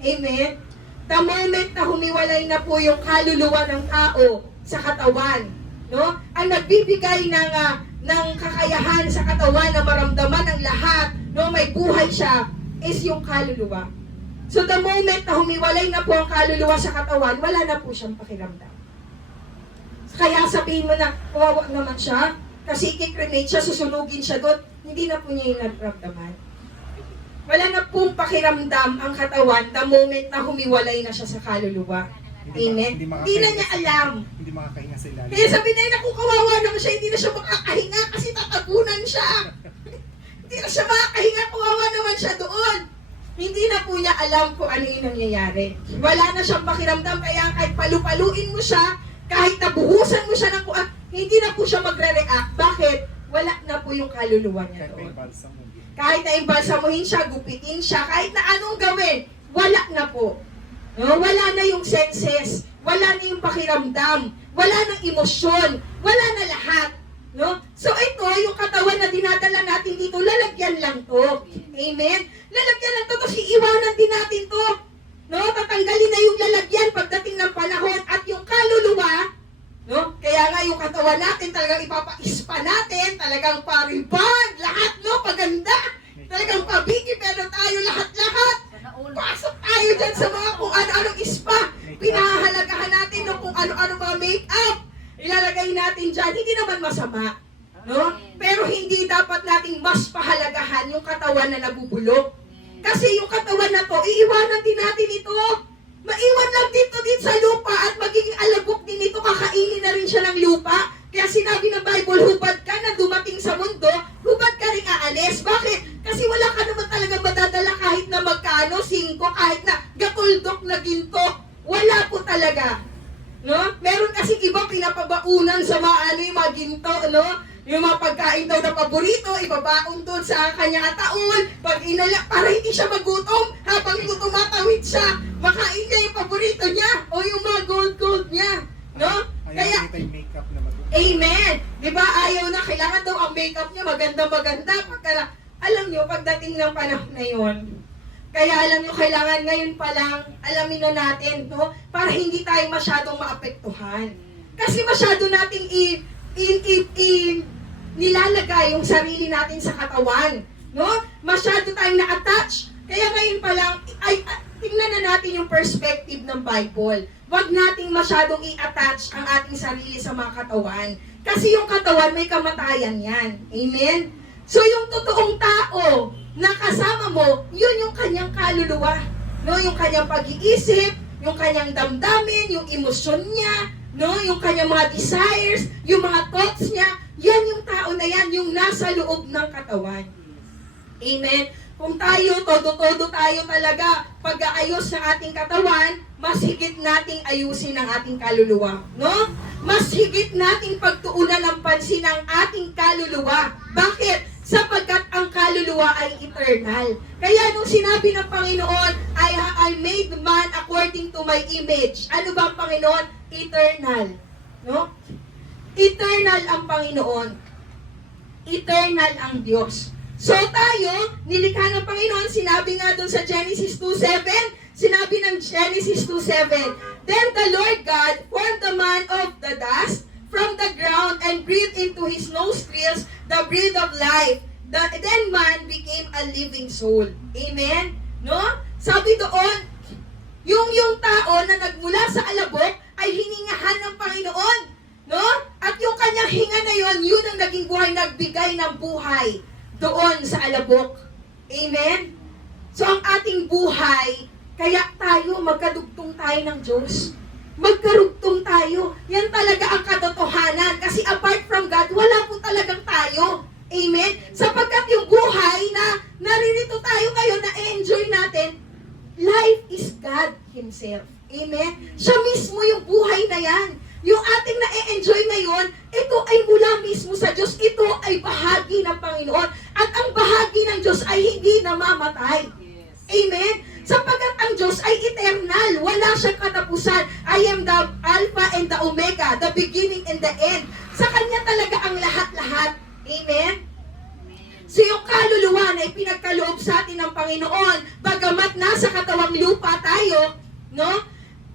Amen? The moment na humiwalay na po yung kaluluwa ng tao sa katawan, no? Ang nagbibigay ng kakayahan sa katawan na maramdaman ang lahat, no? May buhay siya, is yung kaluluwa. So the moment na humiwalay na po ang kaluluwa sa katawan, wala na po siyang pakiramdam. Kaya sabihin mo na, kawawa naman siya, kasi i-cremate siya, susunugin siya doon, hindi na po niya yung nararamdaman. Wala na pong pakiramdam ang katawan the moment na humiwalay na siya sa kaluluwa. Amen? Hindi na niya alam. Hindi makakahinga sa ilalim. Kaya sabi na yun, naku, kawawa naman siya, hindi na siya makakahinga kasi tatabunan siya. Hindi na siya makakahinga, kawawa naman siya doon. Hindi na po niya alam kung ano yung nangyayari. Wala na siyang pakiramdam, kaya kahit palupaluin mo siya, kahit nabuhusan mo siya ng hindi na po siya magre-react. Bakit? Wala na po yung kaluluwa niya doon. Kahit na imbalsamuhin siya, gupitin siya, kahit na anong gawin, wala na po. No? Wala na yung senses, wala na yung pakiramdam, wala na emosyon, wala na lahat. No? So ito, yung katawan na dinadala natin dito, lalagyan lang to. Amen? Lalagyan lang to, tapos iiwanan din natin to. No? Tatanggalin na yung lalagyan pagdating ng panahon at yung kaluluwa, no? Kaya nga yung katawan natin talagang ipapaispa natin, talagang paribag, lahat, no? Paganda. Talagang pabigi, pero tayo lahat-lahat. Pasok tayo dyan sa mga kung ano-anong ispa. Pinahahalagahan natin, no? Kung ano-ano mga make-up. Ilalagay natin dyan. Hindi naman masama. No? Pero hindi dapat nating mas pahalagahan yung katawan na nabubulok. Kasi yung katawan na to, iiwanan din natin ito. Maiwan lang dito din sa lupa at magiging alabok din ito, kakainin na rin siya ng lupa. Kaya sinabi ng Bible, hubad ka na dumating sa mundo, hubad ka rin aalis. Bakit? Kasi wala ka naman talaga madadala kahit na magkano, 5, kahit na gatuldok na ginto. Wala po talaga. No? Meron kasing iba pinapabaunan sa mga yung mga ginto, no? Yung mga pagkain daw na paborito, ibabaon doon sa kanyang ataon, pag para hindi siya magutom, habang tumatawid siya, makain niya yung paborito niya, o yung mga gold niya, no? Kaya, makeup na amen! Diba, ayaw na, kailangan daw ang makeup niya, maganda, alam niyo, pagdating ng panahon na yon, kaya alam niyo, kailangan ngayon pa lang, alamin na natin, no? Para hindi tayo masyadong maapektuhan. Kasi masyado nating nilalagay yung sarili natin sa katawan, no? Masyado tayong na-attach. Kaya ngayon pa lang, tingnan na natin yung perspective ng Bible. Huwag nating masyadong i-attach ang ating sarili sa mga katawan. Kasi yung katawan, may kamatayan yan. Amen? So yung totoong tao na kasama mo, yun yung kanyang kaluluwa. No? Yung kanyang pag-iisip, yung kanyang damdamin, yung emosyon niya, no, yung kanyang mga desires, yung mga thoughts niya, yan yung tao na yan, yung nasa loob ng katawan. Amen? Kung tayo, todo-todo tayo talaga, pag-aayos ng ating katawan, mas higit nating ayusin ang ating kaluluwa. No? Mas higit nating pagtuunan ng pansin ang ating kaluluwa. Bakit? Sapagkat ang kaluluwa ay eternal. Kaya nung sinabi ng Panginoon, I made man according to my image. Ano ba ang Panginoon? Eternal. No? Eternal ang Panginoon. Eternal ang Diyos. So tayo, nilikha ng Panginoon, sinabi nga doon sa Genesis 2:7, sinabi ng Genesis 2:7, Then the Lord God formed the man of the dust from the ground and breathed into his nostrils the breath of life. Then man became a living soul. Amen? No? Sabi doon, yung tao na nagmula sa alabok ay hiningahan ng Panginoon. No? At yung kanyang hinga na yun ang naging buhay, nagbigay ng buhay doon sa alabok. Amen? So ang ating buhay, kaya tayo, magkadugtong tayo ng Diyos. Magkarugtong tayo. Yan talaga ang katotohanan. Kasi apart from God, wala po talagang tayo. Amen? Sapagkat yung buhay na naririto tayo ngayon, na enjoy natin, life is God Himself. Amen? Siya mismo yung buhay na yan. Yung ating na-enjoy ngayon, ito ay mula mismo sa Diyos. Ito ay bahagi ng Panginoon. At ang bahagi ng Diyos ay hindi namamatay. Amen? Sapagkat ang Diyos ay eternal. Wala siyang katapusan. I am the Alpha and the Omega, the beginning and the end. Sa Kanya talaga ang lahat-lahat. Amen? So yung kaluluwa na ipinagkaloob sa atin ng Panginoon, bagamat nasa katawang lupa tayo, no?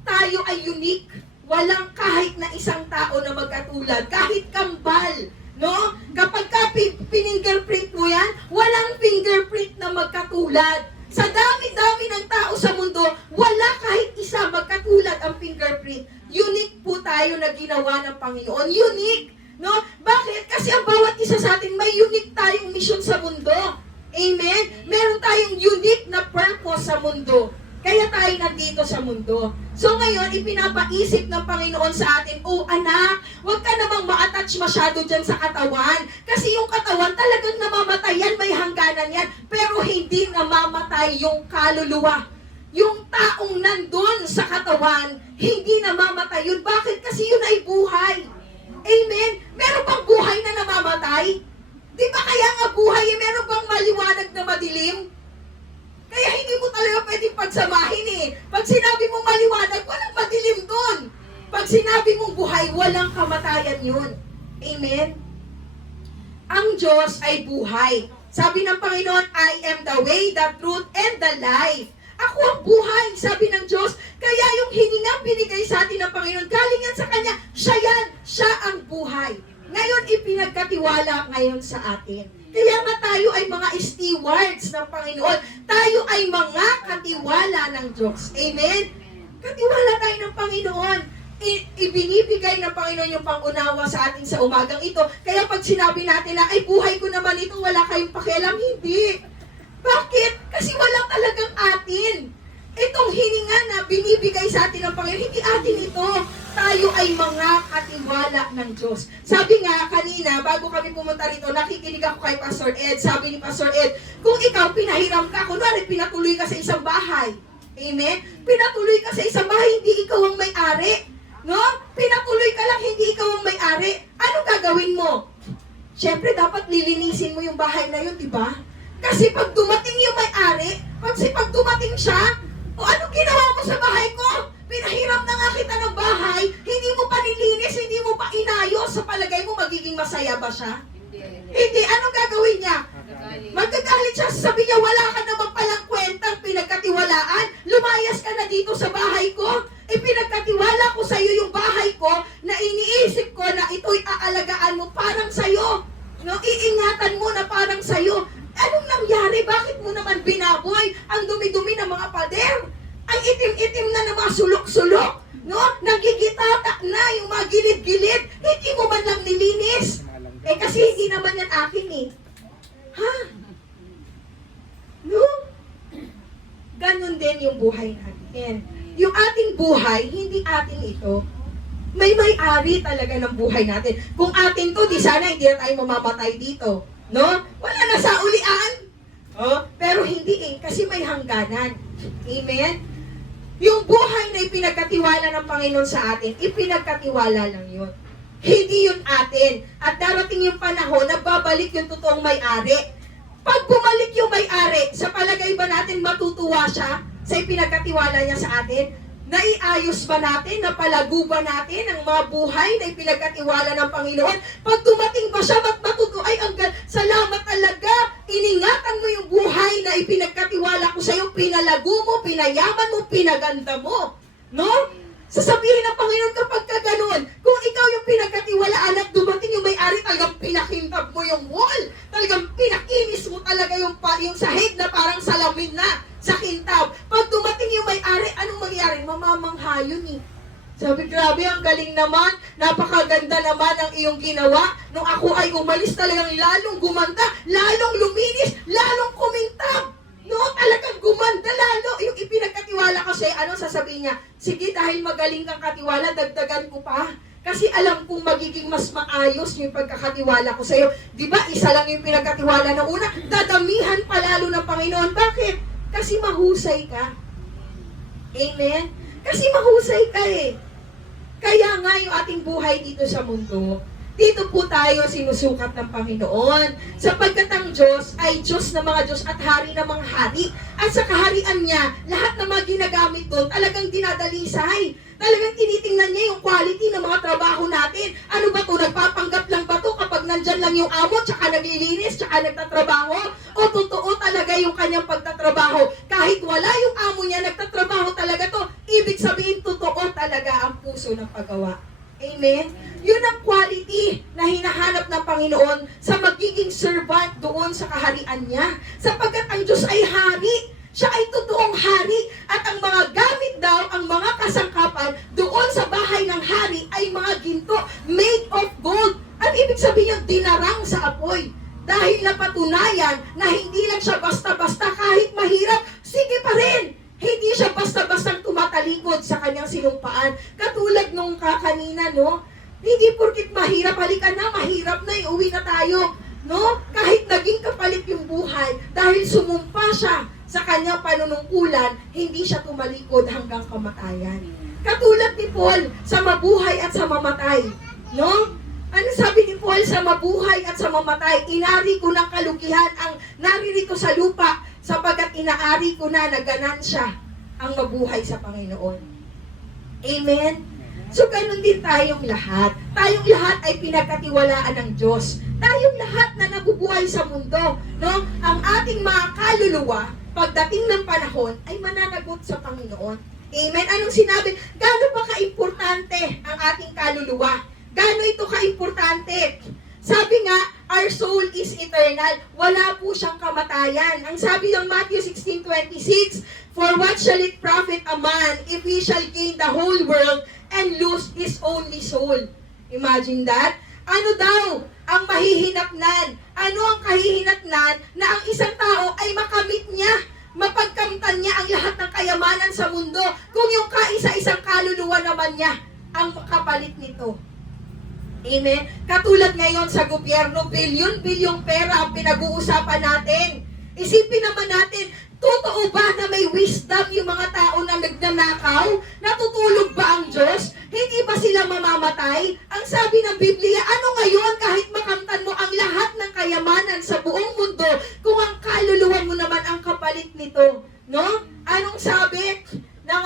Tayo ay unique. Walang kahit na isang tao na magkatulad, kahit kambal, no? Kapag ka fingerprint mo yan, walang fingerprint na magkatulad. Sa dami-dami ng tao sa mundo, wala kahit isa magkatulad ang fingerprint. Unique po tayo na ginawa ng Panginoon. Unique. No? Bakit? Kasi ang bawat isa sa atin, may unique tayong mission sa mundo. Amen? Meron tayong unique na purpose sa mundo. Kaya tayo nandito sa mundo. So ngayon, ipinapaisip ng Panginoon sa atin, oh anak, huwag ka namang ma-attach masyado dyan sa katawan. Kasi yung katawan talagang namamatay yan, may hangganan yan. Pero hindi namamatay yung kaluluwa. Yung taong nandun sa katawan, hindi namamatay yun. Bakit? Kasi yun ay buhay. Amen? Meron bang buhay na namamatay? Di ba kaya nga buhay, meron bang maliwanag na madilim? Kaya hindi mo talaga pwedeng pagsamahin eh. Pag sinabi mong maliwanag, walang madilim doon. Pag sinabi mong buhay, walang kamatayan yun. Amen? Ang Diyos ay buhay. Sabi ng Panginoon, I am the way, the truth, and the life. Ako ang buhay, sabi ng Diyos. Kaya yung hiningang binigay sa atin ng Panginoon, galing yan sa Kanya. Siya yan, siya ang buhay. Ngayon, ipinagkatiwala ngayon sa atin. Kaya nga tayo ay mga stewards ng Panginoon. Tayo ay mga katiwala ng Diyos. Amen? Katiwala tayo ng Panginoon. Ibinibigay ng Panginoon yung pangunawa sa atin sa umagang ito. Kaya pag sinabi natin na, ay buhay ko naman ito, wala kayong pakialam, hindi. Bakit? Kasi wala talagang atin. Itong hininga na binibigay sa atin ng Panginoon, hindi atin ito. Tayo ay mga katiwala ng Diyos. Sabi nga kanina, bago kami pumunta rito, nakikinig ako kay Pastor Ed. Sabi ni Pastor Ed, kung ikaw pinahiram ka, kunwari pinatuloy ka sa isang bahay. Amen? Pinatuloy ka sa isang bahay, hindi ikaw ang may-ari. No? Pinatuloy ka lang, hindi ikaw ang may-ari. Ano gagawin mo? Siyempre, dapat lilinisin mo yung bahay na yun, di ba? Kasi pag dumating yung may-ari, pag dumating siya, o ano ginawa mo sa bahay ko? Pinahiram na nga kita ng bahay, hindi mo pa nilinis, hindi mo pa inayos, sa palagay mo magiging masaya ba siya? Hindi. Anong gagawin niya? Magagalit siya, sabi niya, wala ka naman palang kwentang pinagkatiwalaan, lumayas ka na dito sa bahay ko, pinagkatiwala ko sa iyo yung bahay ko, na iniisip ko na ito'y aalagaan mo parang sa'yo. No? Iingatan mo na parang sa'yo. Anong nangyari? Bakit mo naman binaboy ang dumi-dumi ng mga pader? Ang itim-itim na ng mga sulok-sulok, no? Nagigitata na yung mga gilid-gilid. Hindi mo man lang nilinis. Kasi hindi naman yan akin eh. Ha? No? Ganon din yung buhay natin. Yung ating buhay, hindi atin ito. May-ari talaga ng buhay natin. Kung atin to, di sana hindi na tayo mamamatay dito. No? Wala na sa ulian. Oh, pero hindi eh, kasi may hangganan. Amen? Yung buhay na ipinagkatiwala ng Panginoon sa atin, ipinagkatiwala lang yun. Hindi yun atin. At darating yung panahon na babalik yung totoong may-ari. Pag bumalik yung may-ari, sa palagay ba natin matutuwa siya sa ipinagkatiwala niya sa atin? Naiayos ba natin, napalago ba natin ang mga buhay na ipinagkatiwala ng Panginoon? Pag dumating ba siya, ay salamat talaga, iningatan mo yung buhay na ipinagkatiwala ko sa iyo, pinalago mo, pinayaman mo, pinaganda mo. No? Sasabihin ng Panginoon kapag ka ganun, kung ikaw yung pinagkatiwalaan at dumating yung may-ari, talagang pinakintab mo yung wall, talagang pinakinis mo talaga yung sahig na parang salamin na sa kintab. Pag dumating yung may-ari, anong mangyayari? Mamamangha yun eh. Sabi, grabe, ang galing naman, napakaganda naman ang iyong ginawa. Nung ako ay umalis, talagang lalong gumanda, lalong luminis, lalong kumintab. No, talagang gumanda lalo. Yung ipinagkatiwala kasi, ano sasabihin niya? Sige, dahil magaling kang katiwala, dagdagan ko pa. Kasi alam kong magiging mas maayos yung pagkakatiwala ko sa iyo. Di ba, isa lang yung pinagkatiwala na una, dadamihan pa lalo ng Panginoon. Bakit? Kasi mahusay ka. Amen? Kasi mahusay ka eh. Kaya nga yung ating buhay dito sa mundo, dito po tayo sinusukat ng Panginoon. Sapagkat ang Diyos ay Diyos ng mga Diyos at Hari ng mga hari. At sa kaharian niya, lahat ng mga ginagamit doon, talagang dinadalisay. Talagang tinitingnan niya yung quality ng mga trabaho natin. Ano ba to? Nagpapanggap lang ba to kapag nandiyan nandyan lang yung amo, tsaka naglilinis, tsaka nagtatrabaho? O totoo talaga yung kanyang pagtatrabaho? Kahit wala yung amo niya, nagtatrabaho talaga to. Ibig sabihin, totoo talaga ang puso ng paggawa. Amen? Yun ang quality na hinahanap ng Panginoon sa magiging servant doon sa kaharian niya. Sapagkat ang Diyos ay hari. Siya ay totoong hari. At ang mga gamit daw, ang mga kasangkapan doon sa bahay ng hari ay mga ginto made of gold. Ang ibig sabihin yung dinarang sa apoy. Dahil napatunayan na hindi lang siya basta-basta kahit mahirap, sige pa rin. Hindi siya basta-bastang tumatalikod sa kanyang sinumpaan. Katulad nung kakanina, no? Hindi porkit mahirap, halika na, mahirap na, uwi na tayo. No? Kahit naging kapalit yung buhay, dahil sumumpa siya sa kanyang panunungkulan, hindi siya tumalikod hanggang kamatayan. Katulad ni Paul sa mabuhay at sa mamatay. No? Ano sabi ni Paul sa mabuhay at sa mamatay? Inari ko ng kalugihan ang naririto sa lupa, sapagat inaari ko na ganansya ang mabuhay sa Panginoon. Amen? So, ganun din tayong lahat. Tayong lahat ay pinagkatiwalaan ng Diyos. Tayong lahat na nabubuhay sa mundo, no? Ang ating mga kaluluwa, pagdating ng panahon, ay mananagot sa Panginoon. Amen? Anong sinabi? Gaano ba kaimportante ang ating kaluluwa? Gaano ito kaimportante? Sabi nga, our soul is eternal. Wala po siyang kamatayan. Ang sabi ng Matthew 16:26, for what shall it profit a man if he shall gain the whole world and lose his only soul? Imagine that. Ano daw ang mahihinatnan? Ano ang kahihinatnan na ang isang tao ay makamit niya, mapagkamtan niya ang lahat ng kayamanan sa mundo, kung yung kaisa-isang kaluluwa naman niya ang kapalit nito? Amen? Katulad ngayon sa gobyerno, bilyon-bilyong pera ang pinag-uusapan natin. Isipin naman natin, totoo ba na may wisdom yung mga tao na nagnanakaw? Natutulog ba ang Diyos? Hindi ba sila mamamatay? Ang sabi ng Biblia, ano ngayon kahit makamtan mo ang lahat ng kayamanan sa buong mundo, kung ang kaluluwa mo naman ang kapalit nito? No? Anong sabi ng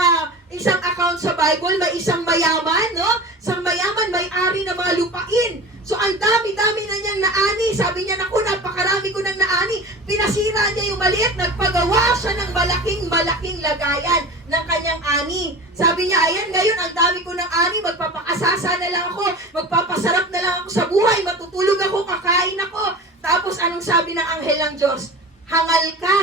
isang account sa Bible? May isang mayaman, no? Isang mayaman, may-ari ng mga lupain. So, ang dami-dami na niyang naani. Sabi niya, naku, napakarami ko ng naani. Pinasira niya yung maliit. Nagpagawa siya ng malaking lagayan ng kanyang ani. Sabi niya, ayan, ngayon, ang dami ko ng ani. Magpapakasasa na lang ako. Magpapasarap na lang ako sa buhay. Matutulog ako, kakain ako. Tapos, anong sabi ng anghel ng Diyos? Hangal ka.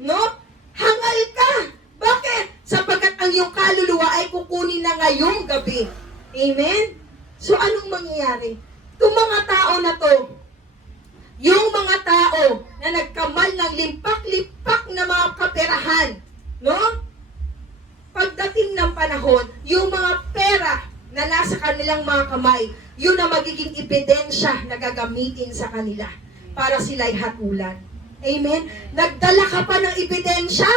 No? Hangal ka. Bakit? Sapagkat ang iyong kaluluwa ay kukunin na ngayong gabi. Amen? So, anong mangyayari? Itong mga tao na to, yung mga tao na nagkamal ng limpak-limpak na mga kaperahan, no? Pagdating ng panahon, yung mga pera na nasa kanilang mga kamay, yun na magiging ebidensya na gagamitin sa kanila para sila'y hatulan. Amen? Nagdala ka pa ng ebidensya?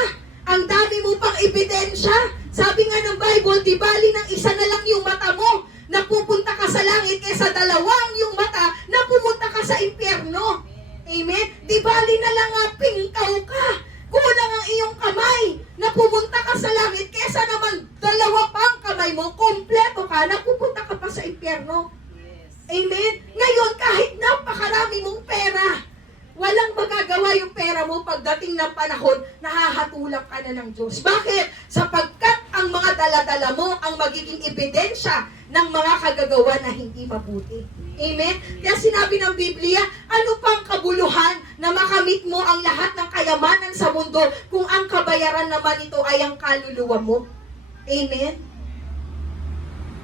Ang dami mo pang ebidensya. Sabi nga ng Bible, di bali ng isa na lang yung mata mo na pupunta ka sa langit kaysa dalawang yung mata na pumunta ka sa impyerno. Amen? Di bali na lang pingkaw ka. Kulang ang iyong kamay na pumunta ka sa langit kaysa naman dalawa pang kamay mo, kompleto ka na pupunta ka pa sa impyerno. Amen? Ngayon, kahit napakarami mong pera, walang magagawa yung pera mo pagdating ng panahon, nahahatulak ka na ng Diyos. Bakit? Sapagkat ang mga dala-dala mo ang magiging ebidensya ng mga kagagawa na hindi mabuti. Amen? Kaya sinabi ng Biblia, ano pang kabuluhan na makamit mo ang lahat ng kayamanan sa mundo kung ang kabayaran naman ito ay ang kaluluwa mo? Amen?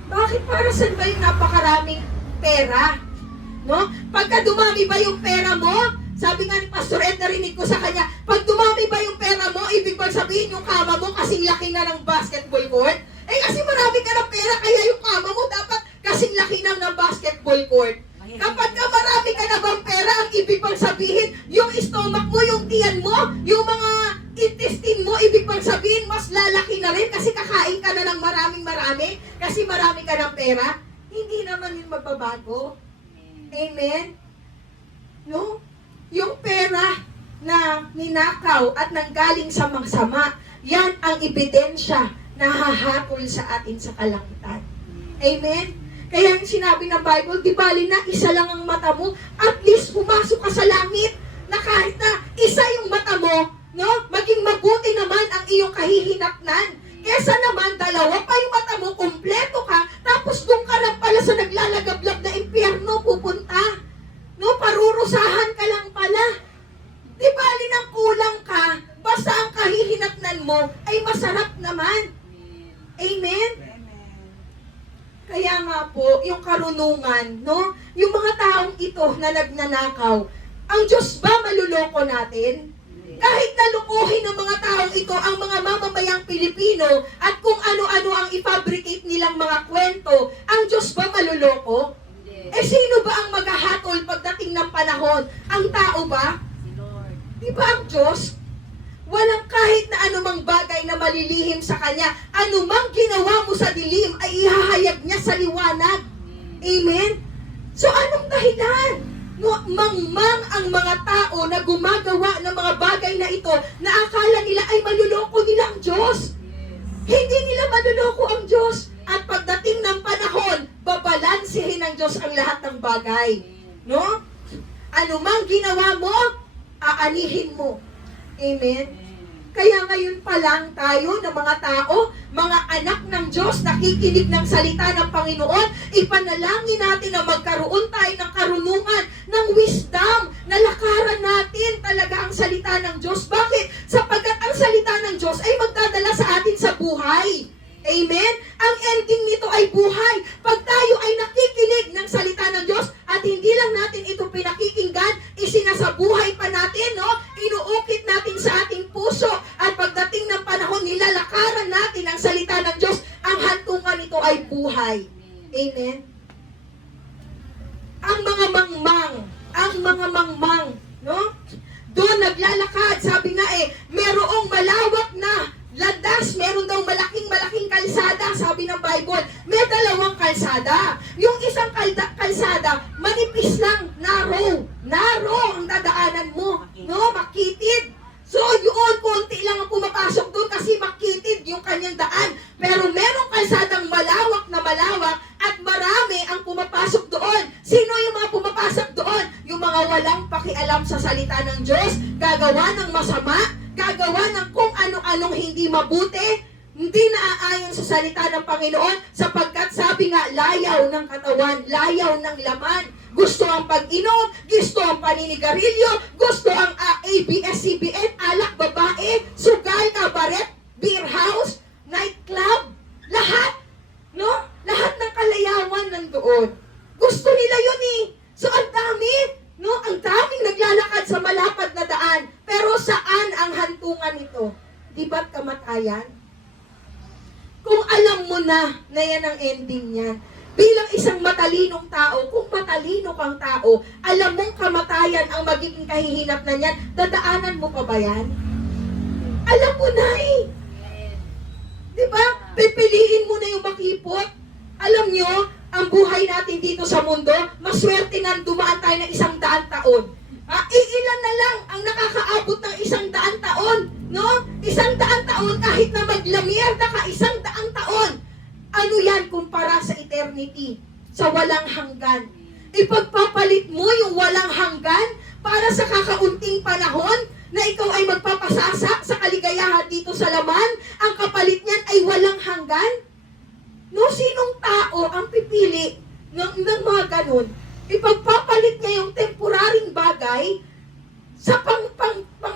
Bakit para saan ba yung napakaraming pera? No? Pagka dumami ba yung pera mo, sabi nga ni Pastor Ed, narinig ko sa kanya, pag dumami ba yung pera mo, ibig bang sabihin yung kama mo kasing laki na ng basketball court? Eh kasi marami ka ng pera, kaya yung kama mo dapat kasing laki na ng basketball court. Kapag ka marami ka na bang pera, ang ibig bang sabihin, yung stomach mo, yung tiyan mo, yung mga intestine mo, ibig bang sabihin, mas lalaki na rin kasi kakain ka na ng marami, kasi marami ka ng pera? Hindi naman yun magbabago. Amen? No? Yung pera na ninakaw at nanggaling sa mangsama, yan ang ebidensya na hahatol sa atin sa kalangitan. Amen? Kaya yung sinabi ng Bible, di bali na isa lang ang mata mo, at least pumasok ka sa langit, na kahit na isa yung mata mo, no, maging mabuti naman ang iyong kahihinatnan. Kesa naman, dalawa pa yung mata mo, kumpleto ka, tapos doon ka lang pala sa naglalagablab na impyerno pupunta. No, parurusahan ka lang pala. Di bali nang kulang ka, basta ang kahihinatnan mo ay masarap naman. Amen? Kaya nga po, yung karunungan, no? Yung mga taong ito na nagnanakaw, ang Diyos ba maluloko natin? Kahit nalukuhin ng mga taong ito ang mga mamamayang Pilipino at kung ano-ano ang ifabricate nilang mga kwento, ang Diyos ba maluloko? Eh sino ba ang maghahatol pagdating ng panahon? Ang tao ba? Di ba ang Diyos? Walang kahit na anumang bagay na malilihim sa Kanya. Anumang ginawa mo sa dilim ay ihahayag niya sa liwanag. Amen? So anong dahilan? No, mangmang ang mga tao na gumagawa ng mga bagay na ito na akala nila ay maluloko nila ang Diyos. Hindi nila maluloko ang Diyos. At pagdating ng panahon, babalansihin ng Diyos ang lahat ng bagay. No? Anumang ginawa mo, aanihin mo. Amen? Kaya ngayon pa lang tayo ng mga tao, mga anak ng Diyos, nakikinig ng salita ng Panginoon, ipanalangin natin na magkaroon tayo ng karunungan, ng wisdom, na lakaran natin talaga ang salita ng Diyos. Bakit? Sapagkat ang salita ng Diyos ay magdadala sa atin sa buhay. Amen? Ang ending nito ay buhay. Pag tayo ay nakikinig ng salita ng Diyos at hindi lang natin ito pinakikinggan, isinasabuhay pa natin, no? Inuukit natin sa ating puso at pagdating ng panahon, nilalakaran natin ang salita ng Diyos, ang hantungan nito ay buhay. Amen? Ang mga mangmang, no? Doon naglalakad, sabi nga merong malawak na landas, meron daw malaking kalsada, sabi ng Bible. May dalawang kalsada. Yung isang kalsada, manipis lang, narrow ang dadaanan mo, no? Makitid. So, yun, konti lang ang pumapasok doon kasi makitid yung kanyang daan. Pero merong kalsadang malawak at marami ang pumapasok doon. Sino yung mga pumapasok doon? Yung mga walang pakialam sa salita ng Diyos, gagawa ng masama, gagawa ng kung ano-anong hindi mabuti, hindi naaayon sa salita ng Panginoon, sapagkat sabi nga, layaw ng katawan, layaw ng laman. Gusto ang pag-inom, gusto ang paninigarilyo, gusto ang ABS-CBN, alak, babae, sugal, kabaret, beer house, nightclub, lahat, no? Lahat ng kalayawan nandoon. Gusto nila yun So ang dami, no? Ang daming naglalakad sa malapad na daan. Pero saan ang hantungan nito? Di ba't kamatayan? Kung alam mo na yan ang ending niyan, bilang isang matalinong tao, kung matalino kang tao, alam mong kamatayan ang magiging kahihinatnan niyan, dadaanan mo pa ba yan? Alam mo na Di ba? Pipiliin mo na yung makipot. Alam nyo, ang buhay natin dito sa mundo, maswerte nga dumaan tayo ng 100 taon. Iilan na lang ang nakakaabot ng 100 taon, no? 100 taon kahit na maglamierda ka 100 taon. Ano yan kumpara sa eternity? Sa walang hanggan. Ipagpapalit mo yung walang hanggan para sa kakaunting panahon na ikaw ay magpapasasak sa kaligayahan dito sa laman, ang kapalit niyan ay walang hanggan? No, sinong tao ang pipili ng mga ganun? Ipagpapalit niya yung temporaring bagay sa pang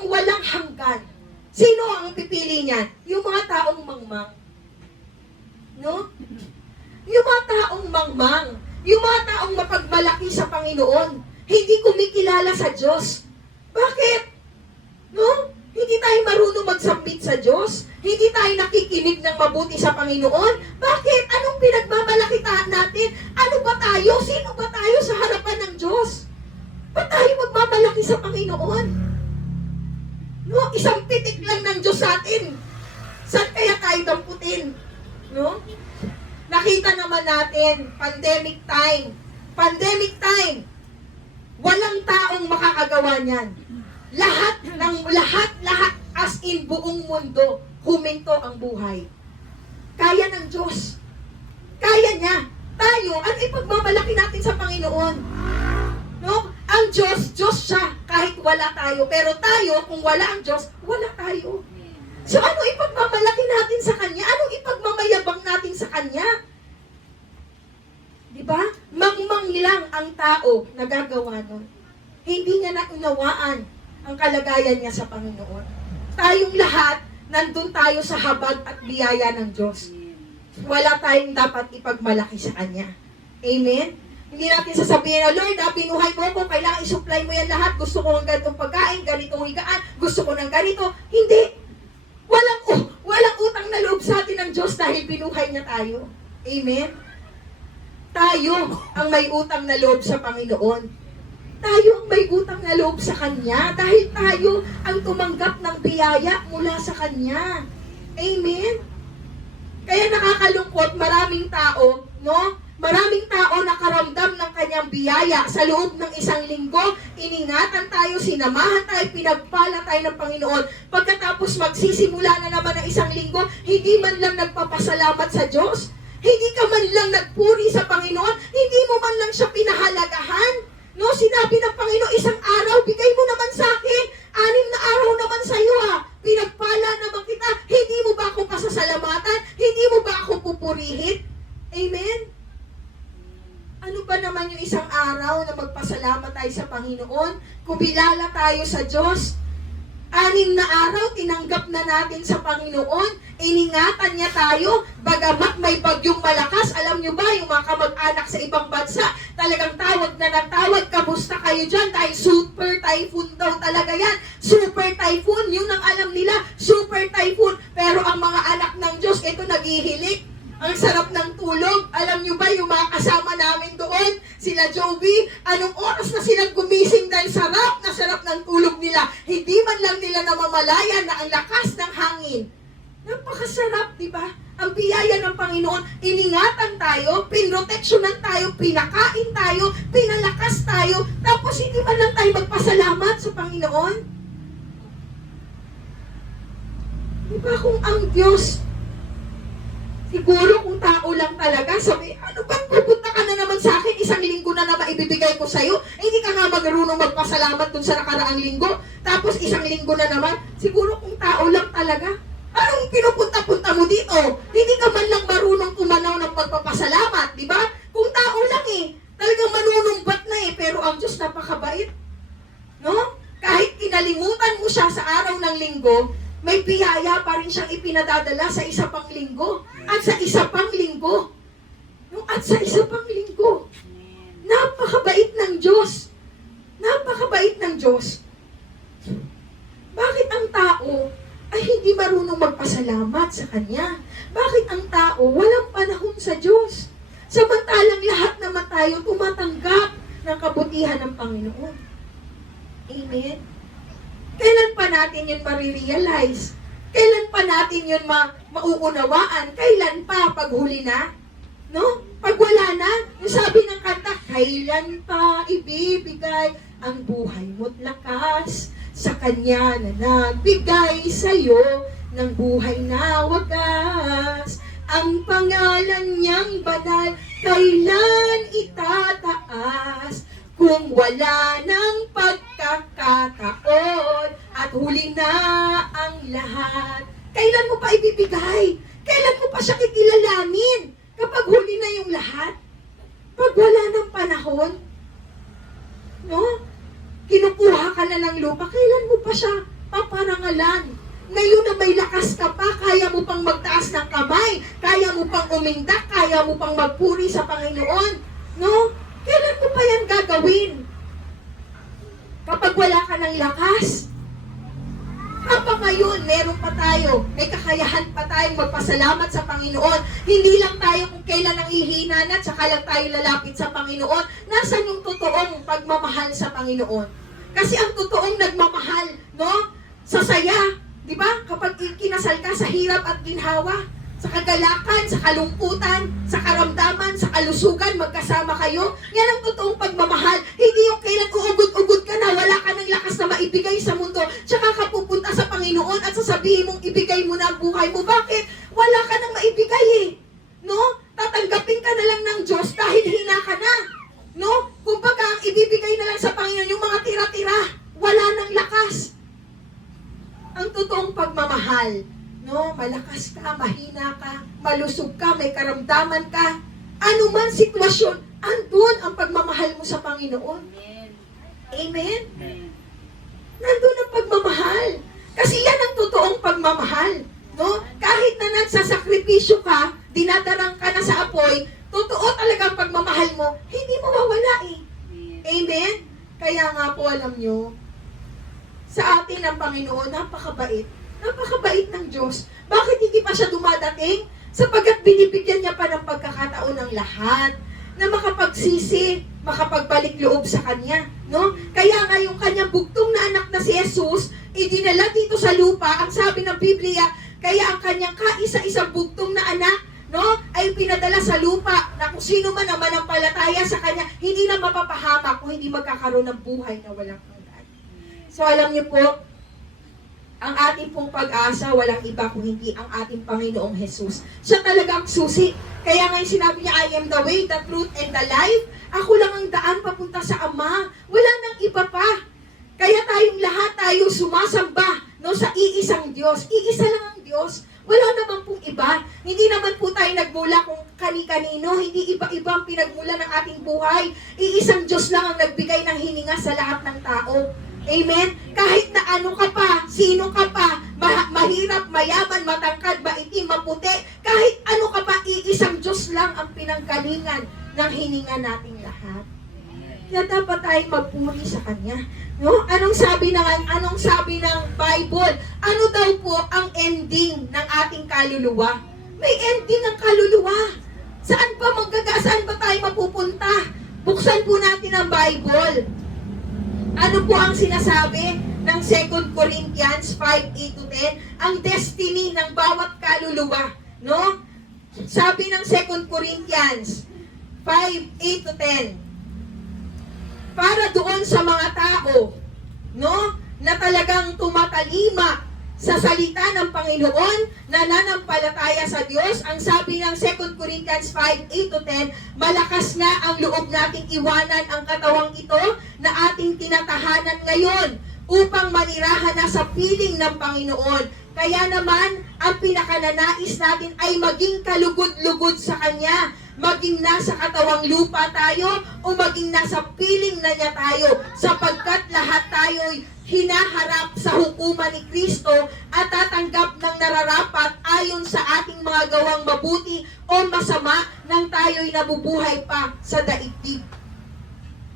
walang hanggan. Sino ang pipili niyan? Yung mga taong mangmang. No? Yung mga taong mangmang. Yung mga taong mapagmalaki sa Panginoon. Hindi kumikilala sa Diyos. Bakit? No? Hindi tayo marunong magsambit sa Diyos. Hindi tayo nakikinig ng mabuti sa Panginoon. Bakit? Anong pinagmamalaki natin? Ano ba tayo? Sino ba tayo sa harapan ng Diyos? Ba't tayo magmamalaki sa Panginoon? No? Isang pitik lang ng Diyos sa atin. Saan kaya tayo damputin? No? Nakita naman natin, pandemic time. Walang taong makakagawa niyan. Lahat as in buong mundo, huminto ang buhay. Kaya ng Diyos. Kaya niya. Tayo tayo, ano ipagmamalaki natin sa Panginoon? No? Ang Diyos, Diyos siya kahit wala tayo. Pero tayo, kung wala ang Diyos, wala tayo. So ano ipagmamalaki natin sa Kanya? Anong ipagmamayabang natin sa Kanya? Diba? Mangmang lang ang tao na gagawa nun. Hindi niya naunawaan ang kalagayan niya sa Panginoon. Tayong lahat, nandun tayo sa habag at biyaya ng Diyos. Wala tayong dapat ipagmalaki sa Kanya. Amen? Hindi natin sasabihin na, Lord, binuhay mo ko, kailangan isupply mo yan lahat. Gusto ko ng ganitong pagkain, ganitong higaan, gusto ko ng ganito. Hindi. Walang utang na loob sa atin ng Diyos dahil binuhay niya tayo. Amen? Tayo ang may utang na loob sa Panginoon. Tayo ang may utang na loob sa Kanya dahil tayo ang tumanggap ng biyaya mula sa Kanya. Amen? Kaya nakakalungkot, maraming tao, no? Maraming tao nakaramdam ng kanyang biyaya sa loob ng isang linggo. Iningatan tayo, sinamahan tayo, pinagpala tayo ng Panginoon. Pagkatapos magsisimula na naman ng isang linggo, hindi man lang nagpapasalamat sa Diyos. Hindi ka man lang nagpuri sa Panginoon. Hindi mo man lang siya pinahalagahan. No, sinabi ng Panginoon, isang araw, bigay mo naman sa akin. 6 na araw naman sa iyo Pinagpala naman kita. Hindi mo ba ako pasasalamatan? Hindi mo ba ako pupurihin? Amen? Ano ba naman yung isang araw na magpasalamat tayo sa Panginoon? Kubilala tayo sa Diyos. 6 na araw, tinanggap na natin sa Panginoon. Iningatan niya tayo. Bagamat may bagyong malakas, alam niyo ba, yung mga kamag-anak sa ibang bansa, talagang tawag na ng tawag, kamusta kayo dyan? Dahil super typhoon daw talaga yan. Super typhoon, yun ang alam nila, super typhoon. Pero ang mga anak ng Diyos, ito naghihilik. Ang sarap ng tulog. Alam nyo ba yung mga kasama namin doon? Sila Joby, anong oras na silang gumising dahil sarap ng tulog nila. Hindi man lang nila namamalayan na ang lakas ng hangin. Napakasarap, di ba? Ang biyaya ng Panginoon, iningatan tayo, pinroteksyonan tayo, pinakain tayo, pinalakas tayo, tapos hindi man lang tayo magpasalamat sa Panginoon. Di ba kung ang Diyos, siguro kung tao lang talaga, sabi, ano ba, pupunta ka na naman sa akin, 1 linggo na naman ibibigay ko sa'yo, hindi ka nga marunong magpasalamat dun sa nakaraang linggo, tapos 1 linggo na naman, siguro kung tao lang talaga, anong pinupunta-punta mo dito? Hindi ka man lang marunong tumanaw ng pagpapasalamat, di ba? Kung tao lang talagang manunumbat na pero ang Diyos napakabait, no? Kahit kinalimutan mo siya sa araw ng linggo, may biyaya pa rin siyang ipinadadala sa isa pang linggo. At sa isa pang linggo. No? At sa isa pang linggo. Napakabait ng Diyos. Napakabait ng Diyos. Bakit ang tao ay hindi marunong magpasalamat sa Kanya? Bakit ang tao walang panahon sa Diyos? Samantalang lahat naman tayo tumatanggap ng kabutihan ng Panginoon. Amen? Kailan pa natin yun marirealize? Kailan pa natin yun mauunawaan? Kailan pa? Pag huli na? No? Pag wala na? Yung sabi ng kanta, kailan pa ibibigay ang buhay mo't lakas sa Kanya na nagbigay sa'yo ng buhay na wagas. Ang pangalan niyang banal, kailan itataas? Kung wala ng pagkakataon at huli na ang lahat. Kailan mo pa ibibigay? Kailan mo pa siya kikilalanin? Kapag huli na yung lahat? Pag wala ng panahon? No? Kinukuha ka na ng lupa, kailan mo pa siya paparangalan? Ngayon na may lakas ka pa, kaya mo pang magtaas ng kamay, kaya mo pang umindak, kaya mo pang magpuri sa Panginoon. No? Kailan mo pa yan gagawin? Kapag wala ka ng lakas. Kapag ngayon, meron pa tayo, may kakayahan pa tayong magpasalamat sa Panginoon. Hindi lang tayo kung kailan ang ihina na, tsaka lang tayo lalapit sa Panginoon. Nasaan yung totoong pagmamahal sa Panginoon? Kasi ang totoong nagmamahal, no? Sa saya, di ba? Kapag kinasal ka sa hirap at ginhawa, sa kagalakan, sa kalungkutan, sa karamdaman, sa kalusugan, magkasama kayo. Yan ang totoong pagmamahal. Hindi yung kailan uugod-ugod ka na, wala ka ng lakas na maibigay sa mundo, tsaka ka pupunta sa Panginoon at sasabihin mong ibigay mo na ang buhay mo. Bakit? Wala ka nang maibigay No? Tatanggapin ka na lang ng Diyos dahil sa Panginoon, yung mga tira-tira, wala ng lakas. Ang totoong pagmamahal, no? Malakas ka, mahina ka, malusog ka, may karamdaman ka. Ano man sitwasyon, andun ang pagmamahal mo sa Panginoon. Amen? Nandun ang pagmamahal. Kasi yan ang totoong pagmamahal. No? Kahit na nagsasakripisyo ka, dinadarang ka na sa apoy, totoo talaga ang pagmamahal mo, hindi mawawala eh. Amen? Kaya nga po, alam nyo, sa atin ang Panginoon, napakabait. Napakabait ng Diyos. Bakit hindi pa siya dumadating? Sapagkat binibigyan niya pa ng pagkakataon ng lahat na makapagsisi, makapagbalik loob sa Kanya. No? Kaya nga yung Kanyang bugtong na anak na si Jesus, idinala dito sa lupa, ang sabi ng Biblia, kaya ang Kanyang kaisa-isang bugtong na anak, no, ay pinadala sa lupa na kung sino man ang manampalataya sa Kanya, hindi na mapapahamak kung hindi magkakaroon ng buhay na walang hanggan. So alam niyo po, ang ating pong pag-asa, walang iba kung hindi ang ating Panginoong Jesus. Siya talaga ang susi. Kaya ngayon sinabi niya, I am the way, the truth, and the life. Ako lang ang daan papunta sa Ama. Wala nang iba pa. Kaya tayong lahat tayo sumasamba, no, sa iisang Diyos. Iisa lang ang Diyos. Wala naman pong iba. Hindi naman po tayo nagmula kung kani-kanino. Hindi iba-iba ang pinagmula ng ating buhay. Iisang Diyos lang ang nagbigay ng hininga sa lahat ng tao. Amen? Kahit na ano ka pa, sino ka pa, mahirap, mayaman, matangkad, maitim, maputi, kahit ano ka pa, iisang Diyos lang ang pinanggalingan ng hininga nating lahat. Kaya dapat tayong magpuri sa Kanya. No? Anong sabi ng Bible? Ano daw po ang ending ng ating kaluluwa? May ending ang kaluluwa. Saan ba tayo mapupunta? Buksan po natin ang Bible. Ano po ang sinasabi ng 2 Corinthians 5:8-10? Ang destiny ng bawat kaluluwa, no? Sabi ng 2 Corinthians 5:8-10, para doon sa mga tao, no, na talagang tumatalima sa salita ng Panginoon, nananampalataya sa Diyos, ang sabi ng 2 Corinthians 5:8-10, malakas na ang loob nating iwanan ang katawang ito na ating tinatahanan ngayon upang manirahan na sa piling ng Panginoon. Kaya naman, ang pinakananais natin ay maging kalugod-lugod sa Kanya, maging nasa katawang lupa tayo o maging nasa piling na niya tayo, sapagkat lahat tayo'y hinaharap sa hukuman ni Kristo at tatanggap ng nararapat ayon sa ating mga gawang mabuti o masama nang tayo'y nabubuhay pa sa daigdig.